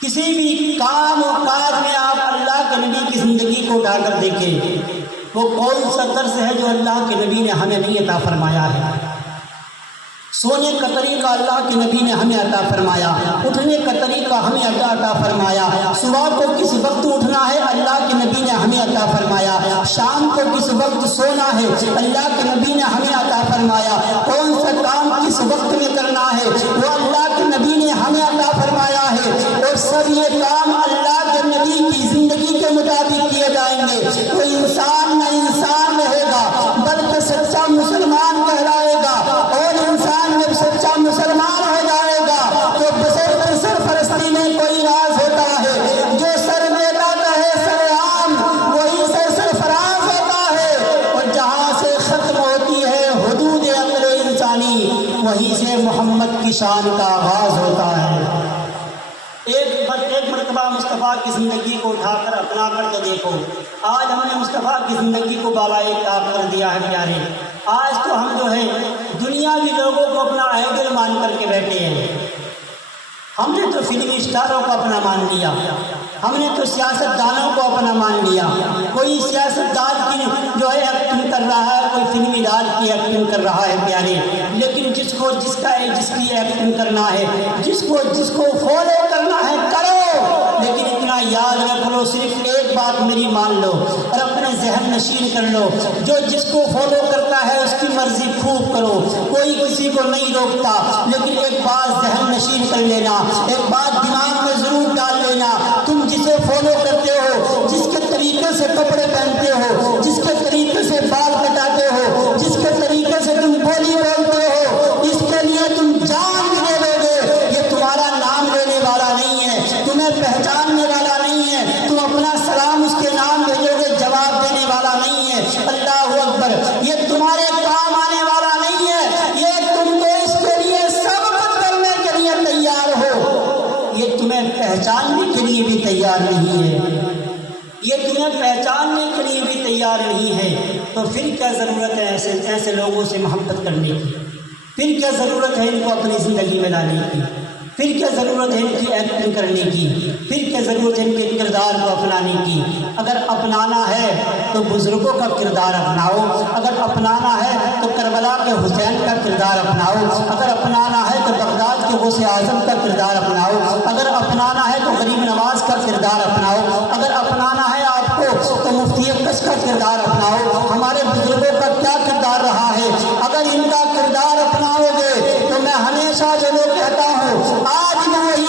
کسی بھی کام و کاج میں آپ اللہ کے نبی کی زندگی کو اٹھا کر دیکھیں، وہ کون سا درس ہے جو اللہ کے نبی نے ہمیں نہیں عطا فرمایا ہے؟ سونے کا طریقہ اللہ کے نبی نے ہمیں عطا فرمایا، اٹھنے کا طریقہ ہمیں عطا فرمایا، صبح کو کس وقت اٹھنا ہے اللہ کے نبی نے ہمیں عطا فرمایا، شام کو کس وقت سونا ہے اللہ کے نبی نے ہمیں عطا فرمایا، کون سا کام کس وقت میں کرنا ہے وہ اللہ کے نبی نے ہمیں عطا فرمایا ہے۔ اور سب یہ کام اللہ کے نبی کی زندگی کے مطابق کیے جائیں گے تو انسان نہ انسان رہے گا بلکہ سچا مسلمان کہلائے گا، اور انسان جب سچا مسلمان ہو جائے گا تو بصرف سرپرستی میں کوئی راز ہوتا ہے، جو سر دیتا ہے سر عام وہی سرفراز ہوتا ہے، اور جہاں سے ختم ہوتی ہے حدود عقل انسانی وہیں سے محمد کی شان کا آغاز ہوتا ہے۔ ایک مرتبہ مصطفیٰ کی زندگی کو اٹھا کر اپنا کر کے دیکھو، آج ہم نے مصطفیٰ کی زندگی کو بالائے طاق کر دیا ہے پیارے۔ آج تو ہم جو ہے دنیاوی لوگوں کو اپنا آئیڈل مان کر کے بیٹھے ہیں، ہم نے تو فلمی اسٹاروں کو اپنا مان لیا، ہم نے تو سیاست دانوں کو اپنا مان لیا۔ کوئی سیاست دان کی جو ہے ایکٹنگ کر رہا ہے، کوئی فلمی دان کی ایکٹنگ کر رہا ہے پیارے، لیکن جس جس کی ایکٹنگ کرنا ہے، جس کو فالو کرنا ہے کرو، لیکن اتنا یاد رکھ لو، صرف ایک بات میری مان لو اور اپنے ذہن نشین کر لو، جو جس کو فالو کرتا ہے اس کی مرضی خوب کرو، کوئی کسی کو نہیں روکتا، لیکن ایک بات ذہن نشین کر لینا، ایک بات دماغ میں ضرور ڈال لینا، تم جسے فالو کرتے ہو، جس کے طریقے سے کپڑے پہنتے ہو، جس کے طریقے سے بال کٹاتے ہو، جس کے طریقے سے تم بولی بولتے ہو، اس کے لیے تم جان بھی دے دو گے، یہ تمہارا نام لینے والا نہیں ہے، تمہیں پہچاننے والا نہیں ہے، تم اپنا سلام اس کے نام بھیجو گے، جواب دینے والا نہیں ہے، اللہ اکبر، یہ تمہارے کام آنے والا نہیں ہے، یہ تم کو اس کے لیے سب کچھ کرنے کے لیے تیار ہو، یہ تمہیں پہچاننے کے لیے بھی تیار نہیں ہے، یہ تمہیں پہچاننے کے لیے بھی تیار نہیں ہے، تو پھر کیا ضرورت ہے ایسے لوگوں سے محبت کرنے کی، پھر کیا ضرورت ہے ان کو اپنی زندگی میں لانے کی، پھر کیا ضرورت ہے ان کی ایکٹنگ کرنے کی، پھر کیا ضرورت ہے ان کے کردار کو اپنانے کی؟ اگر اپنانا ہے تو بزرگوں کا کردار اپناؤ، اگر اپنانا ہے تو کربلا کے حسین کا کردار اپناؤ، اگر اپنانا ہے تو بغداد کے غوث اعظم کا کردار اپناؤ، اگر اپنانا ہے تو غریب نواز کا کردار اپناؤ، اگر اپنانا ہے آپ کو تو مفتی اقدس کا کردار اپناؤ، ہمارے بزرگوں کا کیا کردار رہا ہے، اگر ان کا کردار اپناؤ گے تو میں ہمیشہ جو کہتا ہوں، آج میں وہی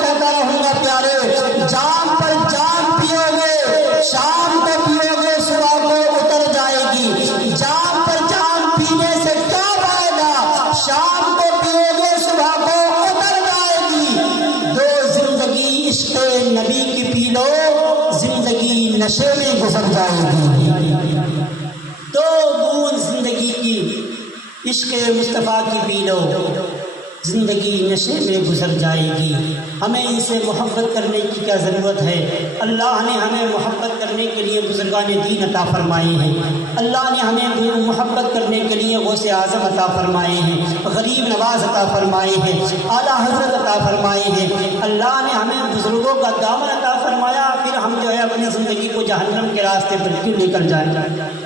کہتا رہوں گا پیارے، جام پر جام پیو گے، شام کو پیو گے، صبح کو اتر جائے گی، جام پر جام پینے سے کیا فائدہ، شام کو پیو گے، صبح کو اتر جائے گی، دو زندگی عشق نبی کی پی لو، زندگی نشے میں گزر جائے گی، دو بوند زندگی کی عشق مصطفیٰ کی پی لو، زندگی نشے میں گزر جائے گی۔ ہمیں ان سے محبت کرنے کی کیا ضرورت ہے؟ اللہ نے ہمیں محبت کرنے کے لیے بزرگان دین عطا فرمائے ہیں، اللہ نے ہمیں محبت کرنے کے لیے غوث اعظم عطا فرمائے ہیں، غریب نواز عطا فرمائے ہیں، اعلیٰ حضرت عطا فرمائے ہیں، اللہ نے ہمیں بزرگوں کا دامن عطا فرمایا، پھر ہم جو ہے اپنی زندگی کو جہنم کے راستے پر کیوں لے کر جائیں؟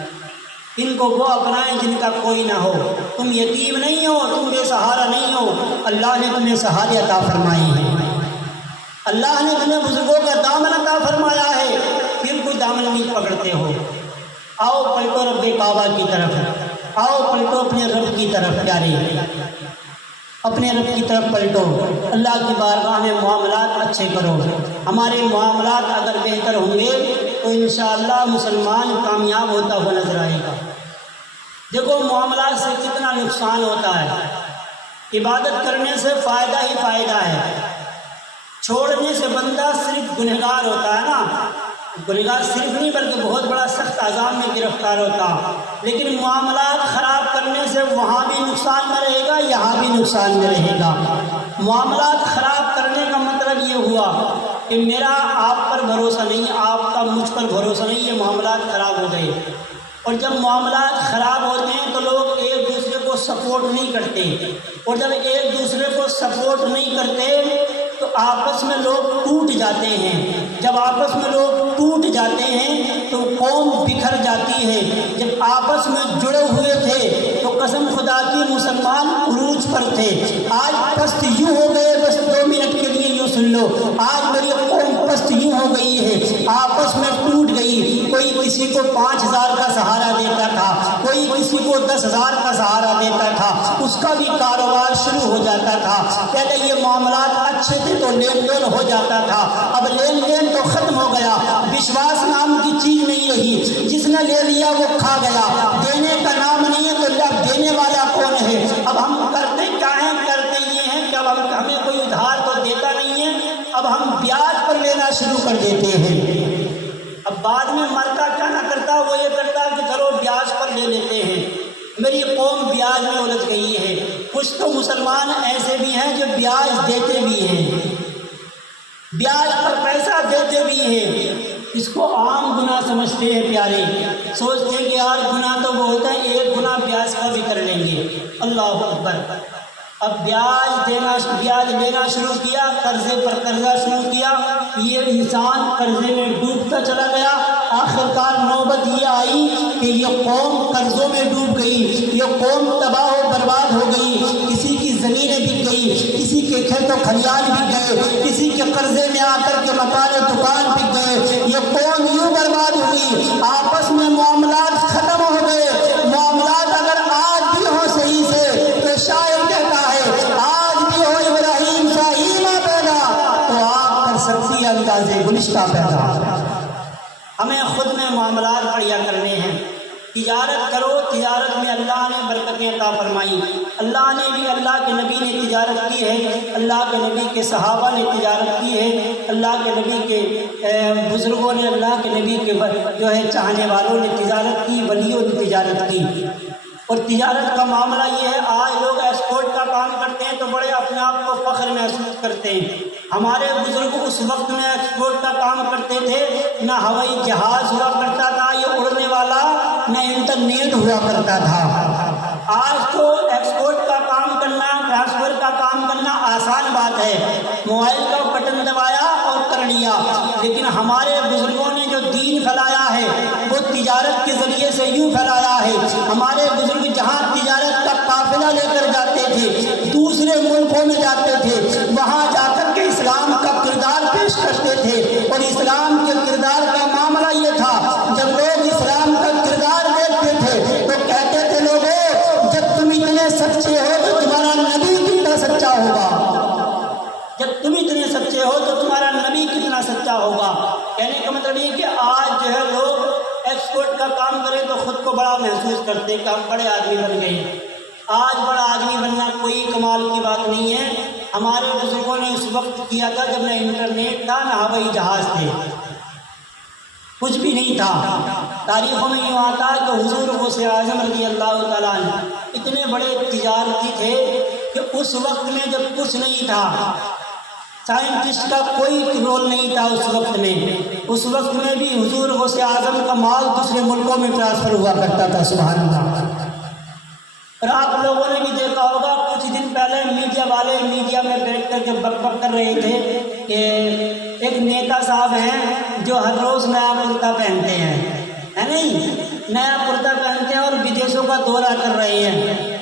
ان کو وہ اپنائیں جن کا کوئی نہ ہو، تم یتیم نہیں ہو، تم بے سہارا نہیں ہو، اللہ نے تمہیں سہارے عطا فرمائے ہیں، اللہ نے تمہیں بزرگوں کا دامن عطا فرمایا ہے، پھر کوئی دامن نہیں پکڑتے ہو۔ آؤ پلٹو رب کعبہ کی طرف، آؤ پلٹو اپنے رب کی طرف، پیارے اپنے رب کی طرف پلٹو، اللہ کی بارگاہ میں معاملات اچھے کرو، ہمارے معاملات اگر بہتر ہوں گے تو انشاءاللہ مسلمان کامیاب ہوتا ہوا نظر آئے گا۔ دیکھو معاملات سے کتنا نقصان ہوتا ہے، عبادت کرنے سے فائدہ ہی فائدہ ہے، چھوڑنے سے بندہ صرف گنہگار ہوتا ہے نا، گنہگار صرف نہیں بلکہ بہت بڑا سخت عذاب میں گرفتار ہوتا، لیکن معاملات خراب کرنے سے وہاں بھی نقصان میں رہے گا، یہاں بھی نقصان میں رہے گا۔ معاملات خراب کرنے کا مطلب یہ ہوا کہ میرا آپ پر بھروسہ نہیں، آپ کا مجھ پر بھروسہ نہیں، یہ معاملات خراب ہو گئے، اور جب معاملات خراب ہوتے ہیں تو لوگ ایک دوسرے کو سپورٹ نہیں کرتے، اور جب ایک دوسرے کو سپورٹ نہیں کرتے تو آپس میں لوگ ٹوٹ جاتے ہیں، جب آپس میں لوگ ٹوٹ جاتے ہیں تو قوم بکھر جاتی ہے۔ جب آپس میں جڑے ہوئے تھے تو قسم خدا کی مسلمان عروج پر تھے، آج پست یوں ہو گئے، بس 2 منٹ کے لیے یوں سن لو، آج میری قوم پست یوں ہو گئی ہے، آپس میں ٹوٹ گئی، کوئی کسی کو 5000 کا سہارا دیتا تھا، کوئی کسی کو 10,000 کا سہارا دیتا تھا، اس کا بھی کاروبار شروع ہو جاتا تھا۔ پہلے یہ معاملات اچھے تھے تو لین دین ہو جاتا تھا، اب لین دین تو ختم ہو گیا، وشواس نام کی چیز نہیں رہی، جس نے لے لیا وہ کھا گیا، دینے کا نام نہیں ہے تو اب دینے والا کون ہے؟ اب ہم کرتے کیا ہیں؟ کرتے یہ ہیں کہ اب ہمیں کوئی ادھار تو دیتا نہیں ہے، اب ہم بیاج پر لینا شروع کر دیتے ہیں، اب بعد میں مرتا کیا نہ کرتا، وہ یہ کرتا کہ چلو بیاج پر لے لیتے ہیں۔ میری قوم بیاج میں الجھ گئی ہے، کچھ تو مسلمان ایسے بھی ہیں جو بیاج دیتے بھی ہیں، بیاج پر پیسہ دیتے بھی ہیں، اس کو عام گناہ سمجھتے ہیں پیارے، سوچتے ہیں کہ یار گناہ تو وہ ہوتا ہے، ایک گناہ بیاج کا بھی کر لیں گے، اللہ اکبر۔ اب بیاج لینا شروع کیا، قرضے پر قرضہ شروع کیا، یہ انسان قرضے میں ڈوبتا چلا گیا، آخرکار نوبت یہ آئی کہ یہ قوم قرضوں میں ڈوب گئی، یہ قوم تباہ و برباد ہو گئی۔ زمینیں بک گئی، کسی کے کھیت و کھلیان بک گئے، کسی کے قرضے میں آ کر کے مکان دکان بک گئے، یہ قوم یوں برباد ہوئی، آپس میں معاملات ختم ہو گئے۔ معاملات اگر آج بھی ہو صحیح سے تو شاعر کہتا ہے آج بھی ہو ابراہیم سا ایما پیدا تو آپ کر سکتی انداز گلشتہ پیدا۔ ہمیں خود میں معاملات بڑھیا کرنے ہیں، تجارت کرو، تجارت میں اللہ نے برکتیں عطا فرمائی، اللہ نے بھی، اللہ کے نبی نے تجارت کی ہے، اللہ کے نبی کے صحابہ نے تجارت کی ہے، اللہ کے نبی کے بزرگوں نے، اللہ کے نبی کے جو ہے چاہنے والوں نے تجارت کی، ولیوں نے تجارت کی۔ اور تجارت کا معاملہ یہ ہے، آج لوگ ایکسپورٹ کا کام کرتے ہیں تو بڑے اپنے آپ کو فخر محسوس کرتے ہیں۔ ہمارے بزرگ اس وقت میں ایکسپورٹ کا کام کرتے تھے، نہ ہوائی جہاز ہوا کرتا تھا یہ اڑنے والا، نہ انٹرنیٹ ہوا کرتا تھا۔ آج تو ایکسپورٹ کا کام کرنا، ٹرانسفر کا کام کرنا آسان بات ہے، موبائل کا بٹن دبایا اور کر لیا، لیکن ہمارے بزرگوں نے جو دین پھیلایا ہے وہ تجارت کے ذریعے سے یوں پھیلایا ہے۔ ہمارے بزرگ جہاں تجارت کا قافلہ لے کر جاتے تھے، دوسرے ملکوں میں جاتے تھے، وہاں جا کر کے اسلام کا کردار پیش کرتے تھے، اور اسلام کے کردار کا معاملہ یہ تھا، جب لوگ اسلام کا کردار دیکھتے تھے تو کہتے تھے لوگوں جب تم اتنے سچے ہو تو تمہارا نبی کتنا سچا ہوگا، جب تم اتنے سچے ہو تو تمہارا نبی کتنا سچا ہوگا۔ کہنے کا مطلب یہ کہ آج جو ہے لوگ ایکسپورٹ کا کام کریں تو خود کو بڑا محسوس کرتے کہ ہم بڑے آدمی بن گئے۔ آج بڑا آدمی بننا کوئی کمال کی بات نہیں ہے، ہمارے بزرگوں نے اس وقت کیا تھا جب نہ انٹرنیٹ تھا نہ ہوائی جہاز تھے، کچھ بھی نہیں تھا۔ تاریخوں میں یوں آتا کہ حضور غوث اعظم رضی اللہ تعالیٰ عنہ اتنے بڑے تجارتی تھے کہ اس وقت میں جب کچھ نہیں تھا، سائنٹسٹ کا کوئی رول نہیں تھا اس وقت میں بھی حضور غوث اعظم کا مال دوسرے ملکوں میں ٹرانسفر ہوا کرتا تھا، سبحان اللہ۔ اور آپ لوگوں نے بھی دیکھا ہوگا کچھ دن پہلے میڈیا والے میڈیا میں بیٹھ کر کے بک بک کر رہے تھے کہ ایک نیتا صاحب ہیں جو ہر روز نیا کرتا پہنتے ہیں، ہے نہیں، نیا کرتا پہنتے ہیں اور بدیشوں کا دورہ کر رہے ہیں۔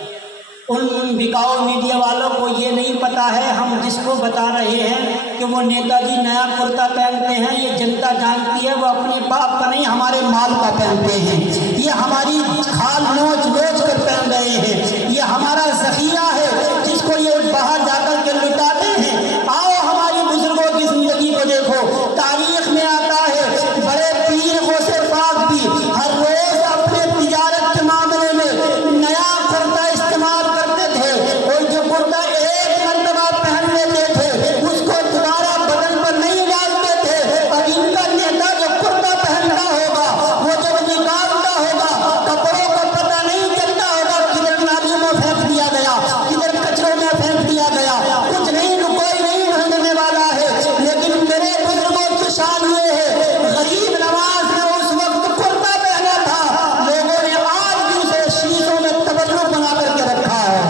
ان بکاؤ میڈیا والوں کو یہ نہیں پتا ہے، ہم جس کو بتا رہے ہیں کہ وہ نیتا جی نیا کرتا پہنتے ہیں، یہ جنتا جانتی ہے وہ اپنے باپ کا نہیں ہمارے مال کا پہنتے ہیں، یہ ہماری کھال نوچ نوچ کر پہن رہے ہیں، یہ ہمارا ذخیرہ ہے جس کو یہ باہر جا کر کے لٹاتے ہیں۔ آؤ ہماری بزرگوں کی زندگی کو دیکھو، تاریخ میں آتا ہے بڑے پیر غوث پاک بھی ہر روز اپنے تجارت کے معاملے میں نیا کرتا استعمال کرتے تھے، اور جو کرتا ایک مرتبہ پہن لیتے تھے اس کو دوبارہ بدن پر نہیں ڈالتے تھے۔ اب ان کا نیتا جو کرتا پہنتا ہوگا، وہ جب نکالتا ہوگا کپڑوں کا پتہ نہیں چلتا ہوگا کدھر نالیوں میں پھینک دیا گیا، کدھر کچروں میں پھینک دیا گیا، کچھ نہیں، کوئی نہیں ڈھونڈنے والا ہے۔ لیکن میرے بزرگوں کی شان یہ ہے، غریب نواز نے اس وقت کرتا پہنا تھا، لوگوں نے آج بھی اسے شیشوں میں تبرک بنا کر کے رکھا ہے۔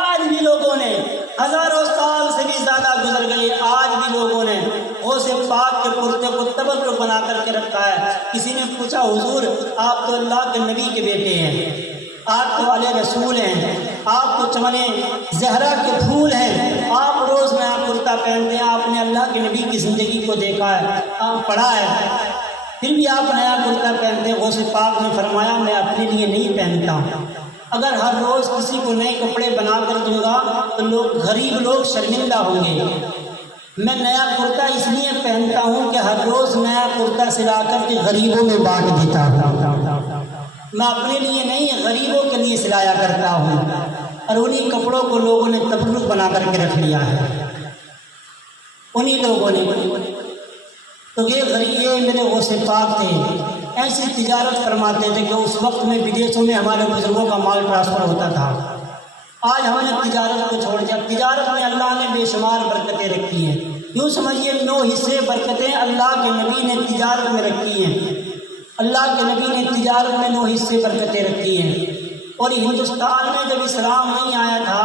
آج بھی لوگوں نے، ہزاروں سال سے بھی زیادہ گزر گئے، آج بھی لوگوں نے غوث پاک کے کرتے کو تبرک بنا کر کے رکھا ہے۔ کسی نے پوچھا حضور آپ تو اللہ کے نبی کے بیٹے ہیں، آپ تو والے رسول ہیں، آپ تو چمنے زہرا کے پھول ہیں، آپ روز نیا کرتا پہنتے ہیں، آپ نے اللہ کے نبی کی زندگی کو دیکھا ہے، آپ پڑھا ہے، پھر بھی آپ نیا کرتا پہنتے ہیں۔ غوث پاک نے فرمایا میں اپنے لیے نہیں پہنتا، اگر ہر روز کسی کو نئے کپڑے بنا کر دوں گا تو غریب لوگ شرمندہ ہوں گے۔ میں نیا کرتا اس لیے پہنتا ہوں کہ ہر روز نیا کرتا سلا کر کے غریبوں میں بانٹ دیتا ہوں، میں اپنے لیے نہیں غریبوں کے لیے سلایا کرتا ہوں، اور انہی کپڑوں کو لوگوں نے تبرک بنا کر کے رکھ لیا ہے، انہی لوگوں نے۔ تو یہ میرے غوث پاک تھے، ایسی تجارت فرماتے تھے کہ اس وقت میں بدیشوں میں ہمارے بزرگوں کا مال ٹرانسفر ہوتا تھا۔ آج ہم نے تجارت کو چھوڑ دیا، تجارت میں اللہ نے بے شمار برکتیں رکھی ہیں، یوں سمجھیے 9 حصے برکتیں اللہ کے نبی نے تجارت میں رکھی ہیں، اللہ کے نبی نے تجارت میں 9 حصے برکتیں رکھی ہیں۔ اور ہندوستان میں جب اسلام نہیں آیا تھا،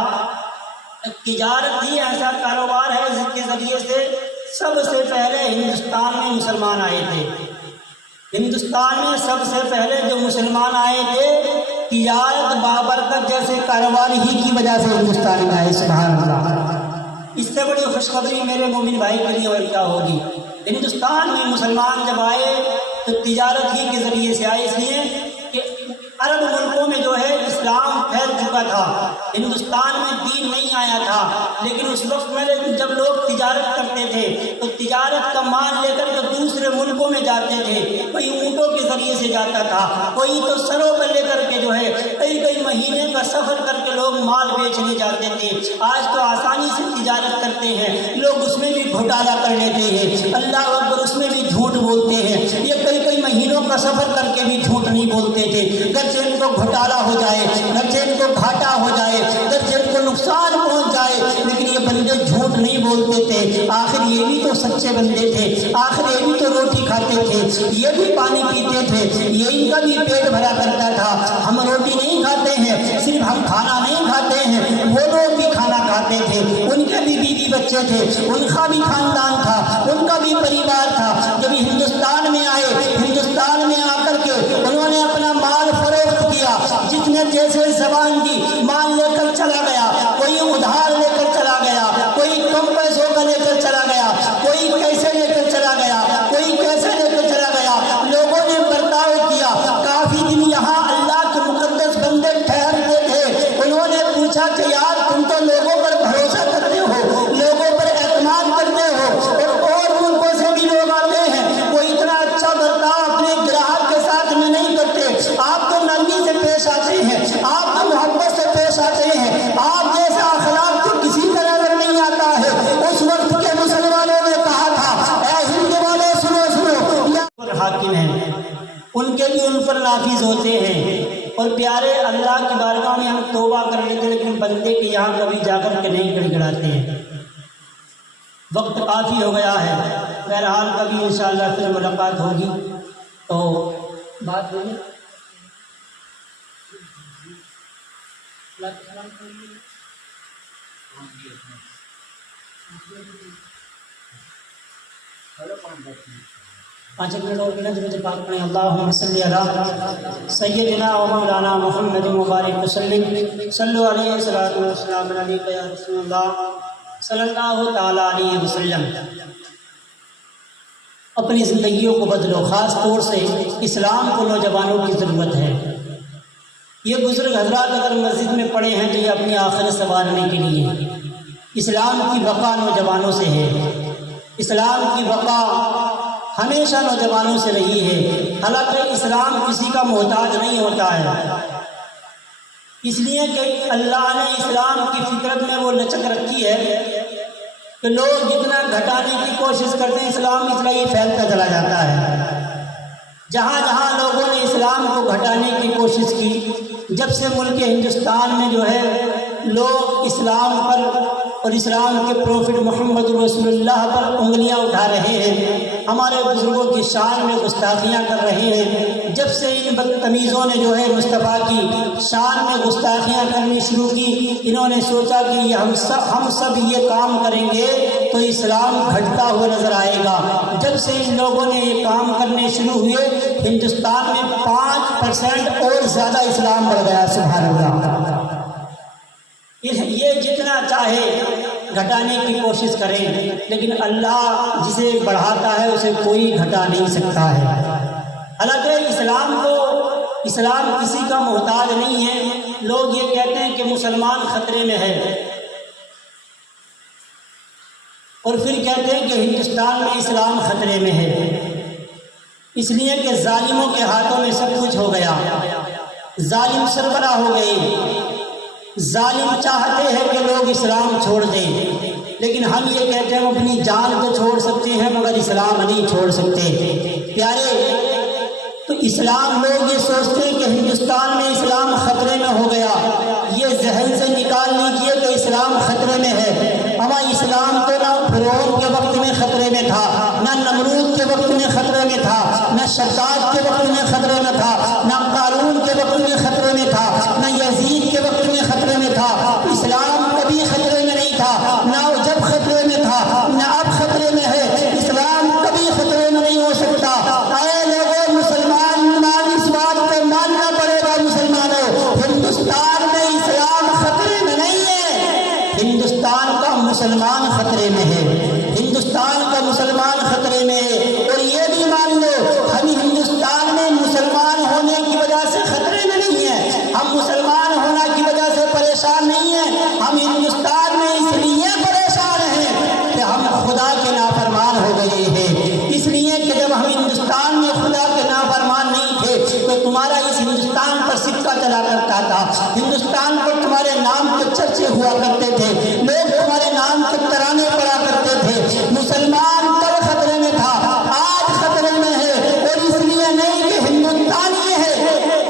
تجارت ہی ایسا کاروبار ہے جس کے ذریعے سے سب سے پہلے ہندوستان میں مسلمان آئے تھے۔ ہندوستان میں سب سے پہلے جو مسلمان آئے تھے تجارت بابرکت جیسے کاروبار ہی کی وجہ سے ہندوستان میں آئے. سبحان اللہ. اس سے بڑی خوشخبری میرے مومن بھائی کے لیے اور کیا ہوگی. ہندوستان میں مسلمان جب آئے تو تجارت ہی کے ذریعے سے آئے، اس لیے کہ عرب ملکوں میں جو ہے اسلام پھیل چکا تھا، ہندوستان میں دین نہیں آیا تھا. لیکن اس وقت میں جب لوگ تجارت کرتے تھے تو تجارت کا مال لے کر کے دوسرے ملکوں میں جاتے تھے. کوئی اونٹوں کے ذریعے سے جاتا تھا، کوئی تو سروں پر لے کر کے جو ہے کئی کئی مہینے کا سفر کر کے لوگ مال بیچنے جاتے تھے. آج تو آسانی سے تجارت کرتے ہیں لوگ، اس میں بھی گھوٹالا کر لیتے ہیں. اللہ اکبر، اس میں بھی جھوٹ بولتے ہیں. یہ کئی کئی مہینوں کا سفر کر کے بھی جھوٹ نہیں بولتے تھے. گرچہ ان کو گھوٹالا ہو جائے، گرچہ ان کو گھاٹا ہو جائے، گرچہ ان کو نقصان پہنچ جائے، لیکن یہ بندے جھوٹ نہیں بولتے تھے. آخر یہ بھی تو سچے بندے تھے، آخر یہ بھی تو روٹی کھاتے تھے، یہ بھی پانی پیتے تھے، یہ ان کا بھی پیٹ بھرا کرتا تھا. ہم روٹی نہیں کھاتے ہیں، صرف ہم کھانا نہیں کھاتے ہیں، وہ لوگ بھی کھانا کھاتے تھے. ان کے بھی بیوی بچے تھے، ان کا بھی خاندان تھا، ان کا بھی پریوار تھا. جب ہندوستان میں آئے، ہندوستان میں آ کر کے انہوں نے اپنا مال فروخت کیا. جس نے جیسے زبان دی مال لے کر چلا گیا، کوئی ادھار لے کر چلا گیا، کوئی کم پیسوں کا لے کر چلا گیا، کوئی کیسے لے کر چلا گیا، کوئی کیسے لے کر چلا گیا. لوگوں نے برتاؤ کیا. کافی دن یہاں اللہ کے مقدس بندے ٹھہرتے تھے. انہوں نے پوچھا کہ یار تم تو لوگوں پر بھروسہ کرتے ہو، لوگوں پر اعتماد کرتے ہو، اور ملکوں سے بھی لوگ آتے ہیں، کوئی اتنا اچھا برتاؤ اپنے گراہک کے ساتھ میں نہیں کرتے. آپ تو نرمی سے پیش آتے ہیں، آپ تو محبت سے پیش آتے ہیں، آپ جیسا اخلاق تو کسی کا نظر نہیں آتا ہے. اس وقت کے مسلمانوں نے کہا تھا اے ہندو والے سنو سنو، یہ حاکم ہیں، ان کے بھی ان پر نافذ ہوتے ہیں. اور پیارے اللہ کی بارگاہ میں ہم توبہ کر لیتے، لیکن بندے کے یہاں کبھی جا کر کے نہیں گڑ گڑاتے ہیں. وقت کافی ہو گیا ہے، بہرحال کبھی انشاءاللہ پھر ملاقات ہوگی تو بات ہوگی. پانچ منٹ اور بنا درود پاک پڑھیں. اللہم صلی علی سیدنا و مولانا محمد مبارک وسلم. صلو علیہ الصلوۃ والسلام علیک یا رسول اللہ صلی اللہ تعالی علیہ وسلم. اپنی زندگیوں کو بدلو، خاص طور سے اسلام کو نوجوانوں کی ضرورت ہے. یہ بزرگ حضرات اگر مسجد میں پڑے ہیں تو یہ اپنی آخرت سنوارنے کے لیے. اسلام کی بقا نوجوانوں سے ہے، اسلام کی بقا ہمیشہ نوجوانوں سے رہی ہے. حالانکہ اسلام کسی کا محتاج نہیں ہوتا ہے، اس لیے کہ اللہ نے اسلام کی فطرت میں وہ لچک رکھی ہے کہ لوگ جتنا گھٹانے کی کوشش کرتے ہیں اسلام اتنا ہی پھیلتا چلا جاتا ہے. جہاں جہاں لوگوں نے اسلام کو گھٹانے کی کوشش کی، جب سے ملک ہندوستان میں جو ہے لوگ اسلام پر اور اسلام کے پروفٹ محمد رسول اللہ پر انگلیاں اٹھا رہے ہیں، ہمارے بزرگوں کی شان میں گستاخیاں کر رہے ہیں. جب سے ان بدتمیزوں نے جو ہے مصطفیٰ کی شان میں گستاخیاں کرنی شروع کی، انہوں نے سوچا کہ یہ ہم سب یہ کام کریں گے تو اسلام گھٹتا ہوا نظر آئے گا. جب سے ان لوگوں نے یہ کام کرنے شروع ہوئے، ہندوستان میں 5% اور زیادہ اسلام بڑھ گیا. سبحان اللہ. یہ جتنا چاہے گھٹانے کی کوشش کریں، لیکن اللہ جسے بڑھاتا ہے اسے کوئی گھٹا نہیں سکتا ہے. حالانکہ اسلام کسی کا محتاج نہیں ہے. لوگ یہ کہتے ہیں کہ مسلمان خطرے میں ہے، اور پھر کہتے ہیں کہ ہندوستان میں اسلام خطرے میں ہے، اس لیے کہ ظالموں کے ہاتھوں میں سب کچھ ہو گیا. ظالم سربراہ ہو گئے. ظالم چاہتے ہیں کہ لوگ اسلام چھوڑ دیں، لیکن ہم یہ کہتے ہیں ہم اپنی جان تو چھوڑ سکتے ہیں مگر اسلام نہیں چھوڑ سکتے. پیارے، تو اسلام لوگ یہ سوچتے ہیں کہ ہندوستان میں اسلام خطرے میں ہو گیا. یہ ذہن سے نکال لیجئے کہ اسلام خطرے میں ہے. ہمارا اسلام تو نہ فرعون کے وقت میں خطرے میں تھا، نہ نمرود کے وقت میں خطرے میں تھا، نہ شداد کے وقت میں خطرے میں تھا، نہ قارون کے وقت میں خطرے میں تھا، نہ یزید کے وقت میں خطرے میں تھا. اسلام کبھی خطرے میں نہیں تھا، نہ جب خطرے میں تھا نہ اب خطرے میں ہے. اسلام کبھی خطرے میں نہیں ہو سکتا. اے لوگوں، مسلمان اس بات کو ماننا پڑے گا مسلمانوں، تو تمہارا اس ہندوستان پر سکہ چلا کرتا تھا، ہندوستان پر تمہارے نام کے چرچے ہوا کرتے تھے، لوگ تمہارے نام کے ترانے پڑا کرتے تھے۔ مسلمان کل خطرے میں تھا، آج خطرے میں ہے، اور اس لیے نہیں کہ ہندوستانی ہے،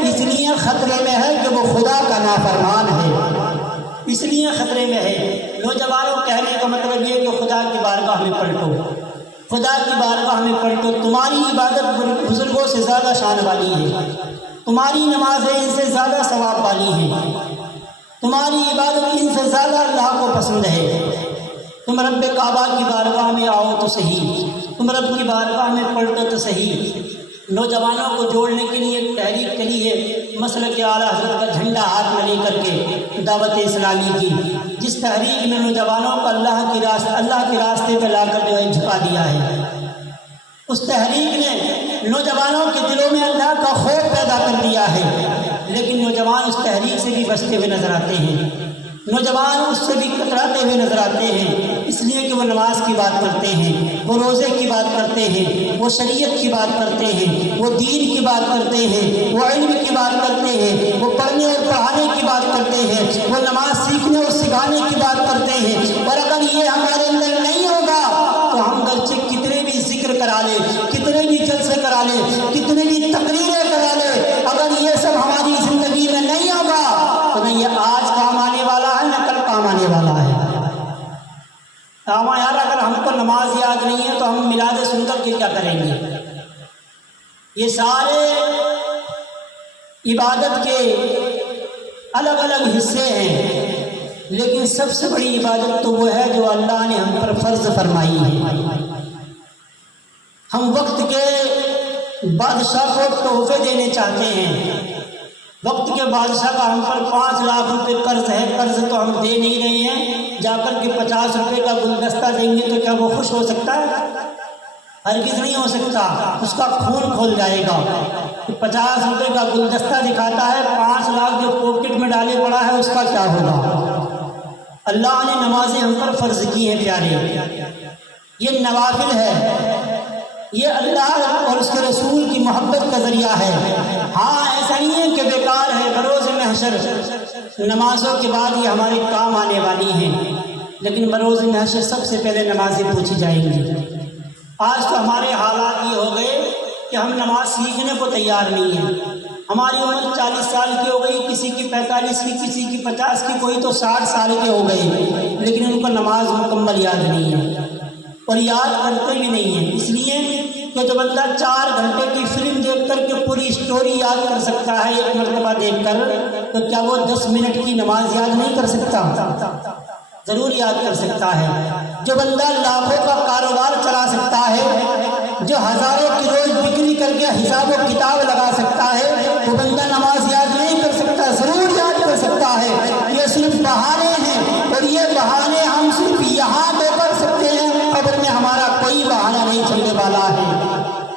اس لیے خطرے میں ہے کہ وہ خدا کا نافرمان ہے، اس لیے خطرے میں ہے۔ نوجوانوں کہنے کا مطلب یہ کہ خدا کی بارگاہ میں پلٹو، خدا کی بارگاہ میں پلٹو۔ تمہاری عبادت بزرگوں سے زیادہ شان والی ہے، تمہاری نمازیں ان سے زیادہ ثواب والی ہیں، تمہاری عبادت ان سے زیادہ اللہ کو پسند ہے۔ تم رب کعبہ کی بارگاہ میں آؤ تو صحیح، تم رب کی بارگاہ میں پلٹو تو صحیح۔ نوجوانوں کو جوڑنے کے لیے ایک تحریک چلی ہے، مسلک اعلیٰ حضرت کا جھنڈا ہاتھ میں لے کر کے دعوت اسلامی کی، جس تحریک میں نوجوانوں کو اللہ کے راستے پہ لا کر جو ہے جھکا دیا ہے۔ اس تحریک نے نوجوانوں کے دلوں میں اللہ کا خوف پیدا کر دیا ہے، لیکن نوجوان اس تحریک سے بھی بچتے ہوئے نظر آتے ہیں، نوجوان اس سے بھی کتراتے ہوئے نظر آتے ہیں، اس لیے کہ وہ نماز کی بات کرتے ہیں، وہ روزے کی بات کرتے ہیں، وہ شریعت کی بات کرتے ہیں، وہ دین کی بات کرتے ہیں، وہ علم کی بات کرتے ہیں، وہ پڑھنے اور پڑھانے کی بات کرتے ہیں، وہ نماز سیکھنے اور سکھانے کی بات کرتے ہیں۔ اور اگر یہ ہمارے اندر نہیں ہوگا تو ہم گرچہ کتنے بھی ذکر کرا لیں، کتنے بھی جلسے کرا لیں، کتنے بھی تقریریں کرا لیں، اگر یہ سب ہماری زندگی میں نہیں ہوگا تو نہ یہ آج کام آنے والا ہے نہ کل کام آنے والا ہے۔ یار اگر ہم کو نماز یاد نہیں ہے تو ہم میلاد سن کر کے کیا کریں گے؟ یہ سارے عبادت کے الگ الگ حصے ہیں، لیکن سب سے بڑی عبادت تو وہ ہے جو اللہ نے ہم پر فرض فرمائی ہے۔ ہم وقت کے بادشاہ کو تحفے دینے چاہتے ہیں، وقت کے بادشاہ کا ہم پر 5 لاکھ روپے قرض ہے، قرض تو ہم دے نہیں رہے ہیں، جا کر کے 50 روپے کا گلدستہ دیں گے تو کیا وہ خوش ہو سکتا ہے؟ ہرگز نہیں ہو سکتا، اس کا خون کھول جائے گا۔ 50 روپے کا گلدستہ دکھاتا ہے، 5 لاکھ جو پاکٹ میں ڈالے پڑا ہے اس کا کیا ہوگا؟ اللہ نے نمازیں ہم پر فرض کی ہیں پیارے، یہ نوافل ہے، یہ اللہ اور اس کے رسول کی محبت کا ذریعہ ہے۔ ہاں ایسا نہیں ہے کہ بیکار ہے، بروز محشر نمازوں کے بعد یہ ہمارے کام آنے والی ہیں، لیکن بروز محشر سب سے پہلے نمازیں پوچھی جائیں گی۔ آج تو ہمارے حالات یہ ہو گئے کہ ہم نماز سیکھنے کو تیار نہیں ہیں۔ ہماری عمر 40 سال کی ہو گئی، کسی کی 45 کی، کسی کی 50 کی، کوئی تو 60 سال کے ہو گئے، لیکن ان کو نماز مکمل یاد نہیں ہے اور یاد کرتے بھی نہیں ہیں۔ اس لیے کہ جو بندہ 4 گھنٹے کی فلم دیکھ کر کے پوری سٹوری یاد کر سکتا ہے ایک مرتبہ دیکھ کر، تو کیا وہ 10 منٹ کی نماز یاد نہیں کر سکتا؟ ضرور یاد کر سکتا ہے۔ جو بندہ لاکھوں کا کاروبار چلا سکتا ہے، جو ہزاروں کی روز بکری کر کے حساب و کتاب لگا سکتا ہے، وہ بندہ نماز یاد نہیں کر سکتا؟ ضرور یاد کر سکتا ہے۔ یہ صرف بہانے ہیں، اور یہ بہانے ہم صرف یہاں تو کر سکتے ہیں، قبر میں ہمارا کوئی بہانہ نہیں چلنے والا ہے۔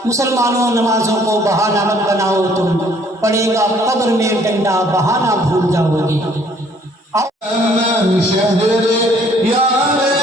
مسلمانوں نمازوں کو بہانہ مت بناؤ، تم پڑے گا قبر میں ڈنڈا، بہانہ بھول جاؤ گے۔ شہر یار